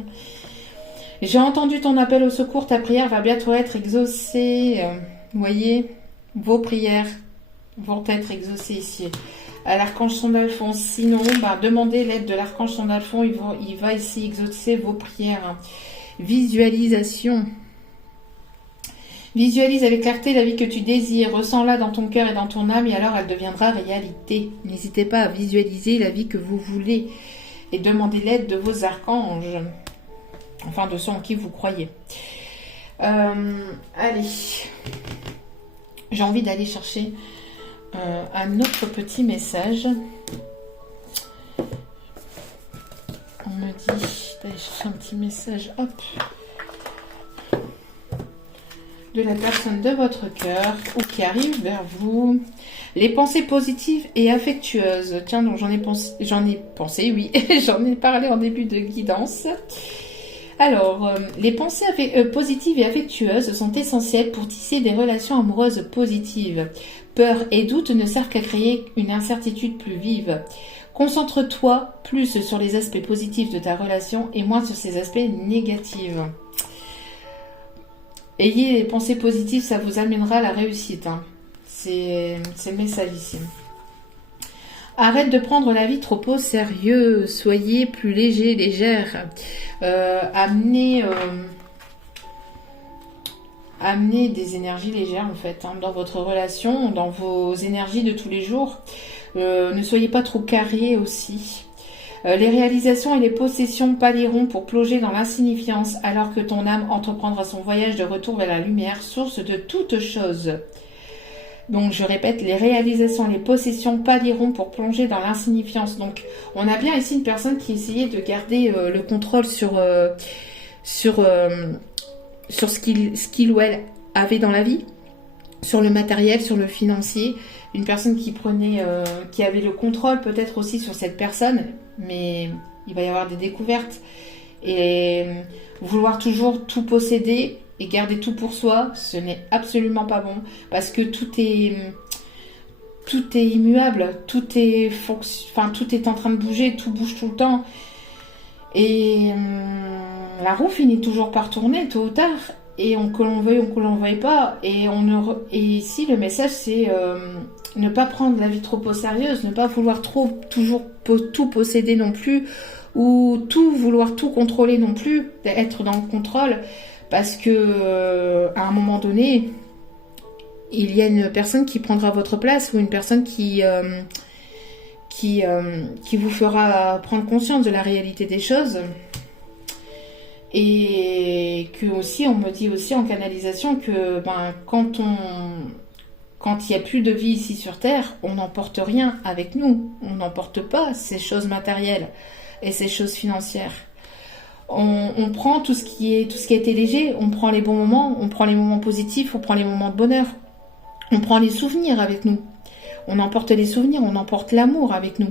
J'ai entendu ton appel au secours, ta prière va bientôt être exaucée. Vous voyez, vos prières vont être exaucées ici. À l'archange Sandalphon, sinon, demandez l'aide de l'archange Sandalphon, il va ici exaucer vos prières. Visualisation. Visualise avec clarté la vie que tu désires, ressens-la dans ton cœur et dans ton âme et alors elle deviendra réalité. N'hésitez pas à visualiser la vie que vous voulez et demandez l'aide de vos archanges. Enfin, de ceux en qui vous croyez. Allez. J'ai envie d'aller chercher un autre petit message. On me dit d'aller chercher un petit message. Hop. de la personne de votre cœur ou qui arrive vers vous. Les pensées positives et affectueuses. Tiens, donc j'en ai pensé, oui, j'en ai parlé en début de guidance. Alors, les pensées positives et affectueuses sont essentielles pour tisser des relations amoureuses positives. Peur et doute ne servent qu'à créer une incertitude plus vive. Concentre-toi plus sur les aspects positifs de ta relation et moins sur ses aspects négatifs. Ayez des pensées positives, ça vous amènera à la réussite. C'est le message ici. Arrête de prendre la vie trop au sérieux. Soyez plus léger, légère. Amenez des énergies légères en fait dans votre relation, dans vos énergies de tous les jours. Ne soyez pas trop carrés aussi. Les réalisations et les possessions pâliront pour plonger dans l'insignifiance alors que ton âme entreprendra son voyage de retour vers la lumière, source de toutes choses. Donc je répète, les réalisations et les possessions pâliront pour plonger dans l'insignifiance. Donc on a bien ici une personne qui essayait de garder le contrôle sur ce qu'il ou elle avait dans la vie, sur le matériel, sur le financier. Une personne qui avait le contrôle peut-être aussi sur cette personne, mais il va y avoir des découvertes. Et vouloir toujours tout posséder et garder tout pour soi, ce n'est absolument pas bon, parce que tout est immuable, tout est en train de bouger, tout bouge tout le temps. Et la roue finit toujours par tourner, tôt ou tard. Et que l'on veuille ou que l'on ne veuille pas. Et ici, le message, c'est ne pas prendre la vie trop au sérieux, ne pas vouloir toujours tout posséder non plus, ou vouloir tout contrôler non plus, être dans le contrôle, parce que à un moment donné, il y a une personne qui prendra votre place, ou une personne qui vous fera prendre conscience de la réalité des choses. Et que aussi, on me dit aussi en canalisation que quand il n'y a plus de vie ici sur Terre, on n'emporte rien avec nous. On n'emporte pas ces choses matérielles et ces choses financières. On prend tout ce qui a été léger, on prend les bons moments, on prend les moments positifs, on prend les moments de bonheur. On prend les souvenirs avec nous. On emporte les souvenirs, on emporte l'amour avec nous.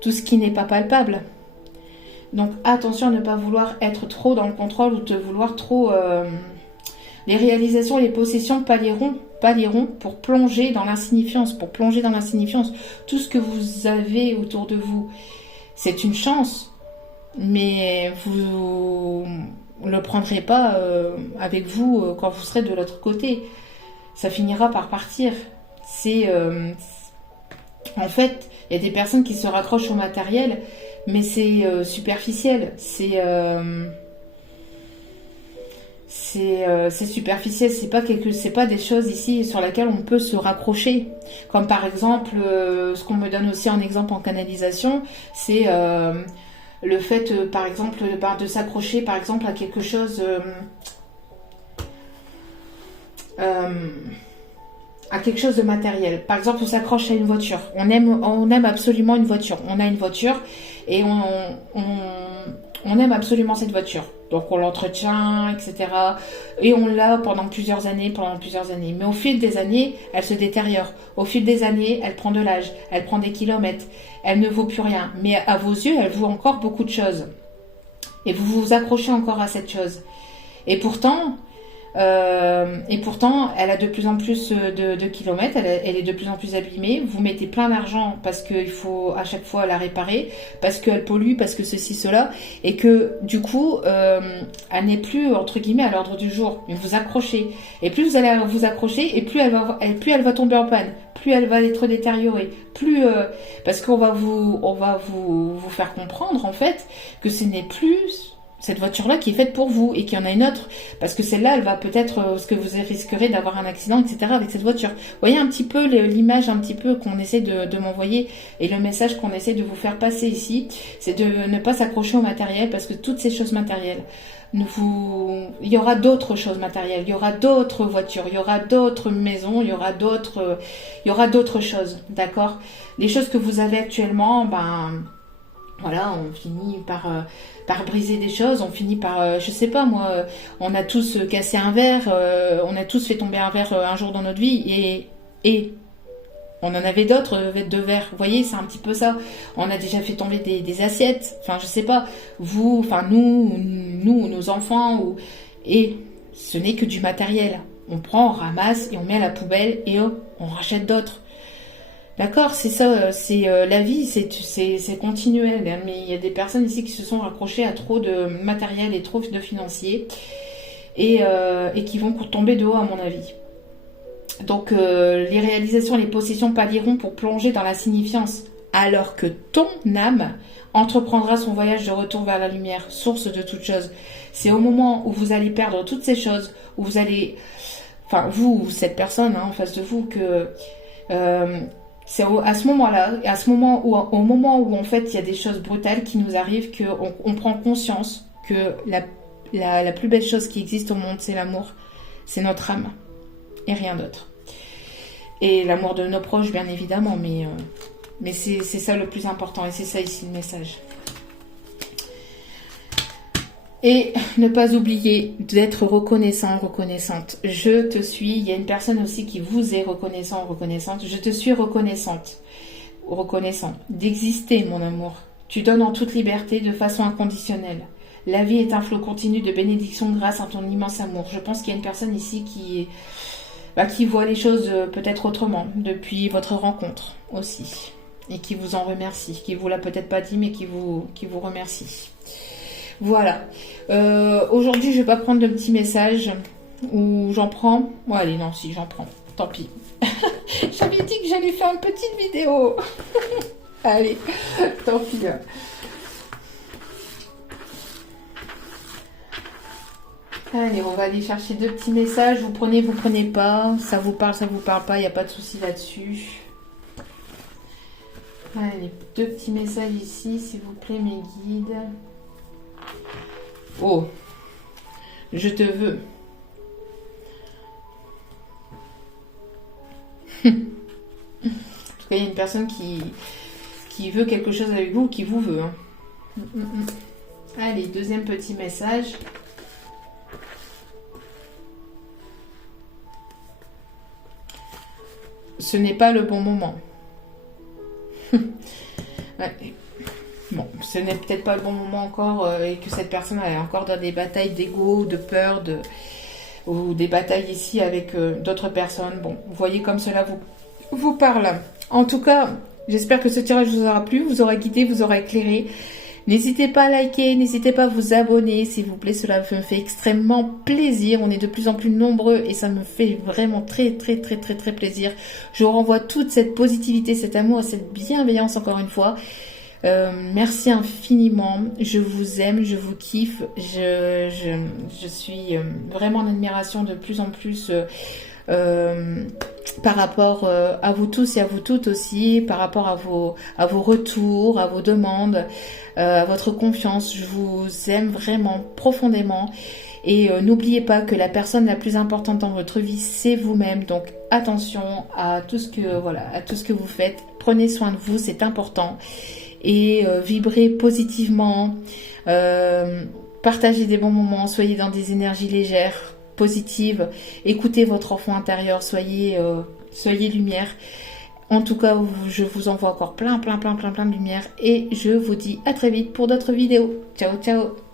Tout ce qui n'est pas palpable. Donc attention à ne pas vouloir être trop dans le contrôle ou de vouloir trop... Les réalisations et les possessions pâliront pour plonger dans l'insignifiance. Tout ce que vous avez autour de vous, c'est une chance, mais vous ne le prendrez pas avec vous quand vous serez de l'autre côté. Ça finira par partir. En fait, il y a des personnes qui se raccrochent au matériel, mais c'est superficiel. C'est superficiel. C'est pas des choses ici sur lesquelles on peut se raccrocher. Comme par exemple, ce qu'on me donne aussi en exemple en canalisation, c'est le fait, par exemple, de s'accrocher, par exemple, à quelque chose. À quelque chose de matériel. Par exemple, on s'accroche à une voiture. On aime absolument une voiture. On a une voiture et on aime absolument cette voiture. Donc on l'entretient, etc. Et on l'a pendant plusieurs années. Mais au fil des années, elle se détériore. Au fil des années, elle prend de l'âge. Elle prend des kilomètres. Elle ne vaut plus rien. Mais à vos yeux, elle vaut encore beaucoup de choses. Et vous vous accrochez encore à cette chose. Et pourtant, elle a de plus en plus de kilomètres, elle est de plus en plus abîmée. Vous mettez plein d'argent parce qu'il faut à chaque fois la réparer, parce qu'elle pollue, parce que ceci, cela, et que du coup, elle n'est plus entre guillemets à l'ordre du jour. Mais vous accrochez, et plus vous allez vous accrocher, et plus elle va tomber en panne, plus elle va être détériorée, parce qu'on va vous faire comprendre en fait que ce n'est plus cette voiture-là qui est faite pour vous et qu'il y en a une autre, parce que celle-là, elle va peut-être, ce que vous risquerez d'avoir un accident, etc. avec cette voiture. Vous voyez un petit peu l'image un petit peu qu'on essaie de m'envoyer et le message qu'on essaie de vous faire passer ici, c'est de ne pas s'accrocher au matériel, parce que toutes ces choses matérielles, il y aura d'autres choses matérielles, il y aura d'autres voitures, il y aura d'autres maisons, il y aura d'autres choses, d'accord? Les choses que vous avez actuellement, Voilà, on finit par briser des choses, on finit par, je sais pas moi, on a tous cassé un verre, on a tous fait tomber un verre un jour dans notre vie, et on en avait d'autres de verres. Vous voyez, c'est un petit peu ça. On a déjà fait tomber des assiettes. Enfin, je sais pas. Vous, enfin nous, nos enfants. Et ce n'est que du matériel. On prend, on ramasse et on met à la poubelle et on rachète d'autres. D'accord, c'est ça. C'est la vie, c'est continuel. Mais il y a des personnes ici qui se sont raccrochées à trop de matériel et trop de financiers et qui vont tomber de haut, à mon avis. Donc les réalisations et les possessions pâliront pour plonger dans la signifiance, alors que ton âme entreprendra son voyage de retour vers la lumière, source de toutes choses. C'est au moment où vous allez perdre toutes ces choses, où vous allez, enfin vous ou cette personne en face de vous, que c'est à ce moment-là, et au moment où en fait il y a des choses brutales qui nous arrivent, qu'on prend conscience que la plus belle chose qui existe au monde, c'est l'amour, c'est notre âme et rien d'autre. Et l'amour de nos proches, bien évidemment, mais c'est ça le plus important, et c'est ça ici le message. Et ne pas oublier d'être reconnaissant, reconnaissante. Je te suis, il y a une personne aussi qui vous est reconnaissant, reconnaissante. Je te suis reconnaissante, reconnaissant d'exister, mon amour. Tu donnes en toute liberté, de façon inconditionnelle. La vie est un flot continu de bénédictions grâce à ton immense amour. Je pense qu'il y a une personne ici qui voit les choses peut-être autrement depuis votre rencontre aussi, et qui vous en remercie, qui vous l'a peut-être pas dit, mais qui vous remercie. Voilà. Aujourd'hui, je vais pas prendre de petits messages, ou j'en prends. Bon, allez, non, si j'en prends, tant pis. J'avais dit que j'allais faire une petite vidéo. Allez, tant pis. Allez, on va aller chercher 2 petits messages. Vous prenez pas. Ça vous parle pas. Il n'y a pas de souci là-dessus. Allez, 2 petits messages ici, s'il vous plaît, mes guides. Oh, je te veux. En tout cas, il y a une personne qui veut quelque chose avec vous, qui vous veut. Allez, 2e petit message. Ce n'est pas le bon moment. Ouais. Bon, ce n'est peut-être pas le bon moment encore, et que cette personne est encore dans des batailles d'ego, de peur, ou des batailles ici avec d'autres personnes. Bon, vous voyez comme cela vous parle. En tout cas, j'espère que ce tirage vous aura plu, vous aura guidé, vous aura éclairé. N'hésitez pas à liker, n'hésitez pas à vous abonner, s'il vous plaît, cela me fait extrêmement plaisir. On est de plus en plus nombreux et ça me fait vraiment très plaisir. Je vous renvoie toute cette positivité, cet amour et cette bienveillance encore une fois. Merci infiniment, je vous aime, je vous kiffe, je suis vraiment en admiration de plus en plus par rapport à vous tous et à vous toutes aussi, par rapport à vos retours, à vos demandes, à votre confiance. Je vous aime vraiment profondément. Et n'oubliez pas que la personne la plus importante dans votre vie, c'est vous-même. Donc attention à tout ce que vous faites. Prenez soin de vous, c'est important. Et vibrez positivement. Partagez des bons moments. Soyez dans des énergies légères, positives. Écoutez votre enfant intérieur. Soyez lumière. En tout cas, je vous envoie encore plein de lumière. Et je vous dis à très vite pour d'autres vidéos. Ciao, ciao.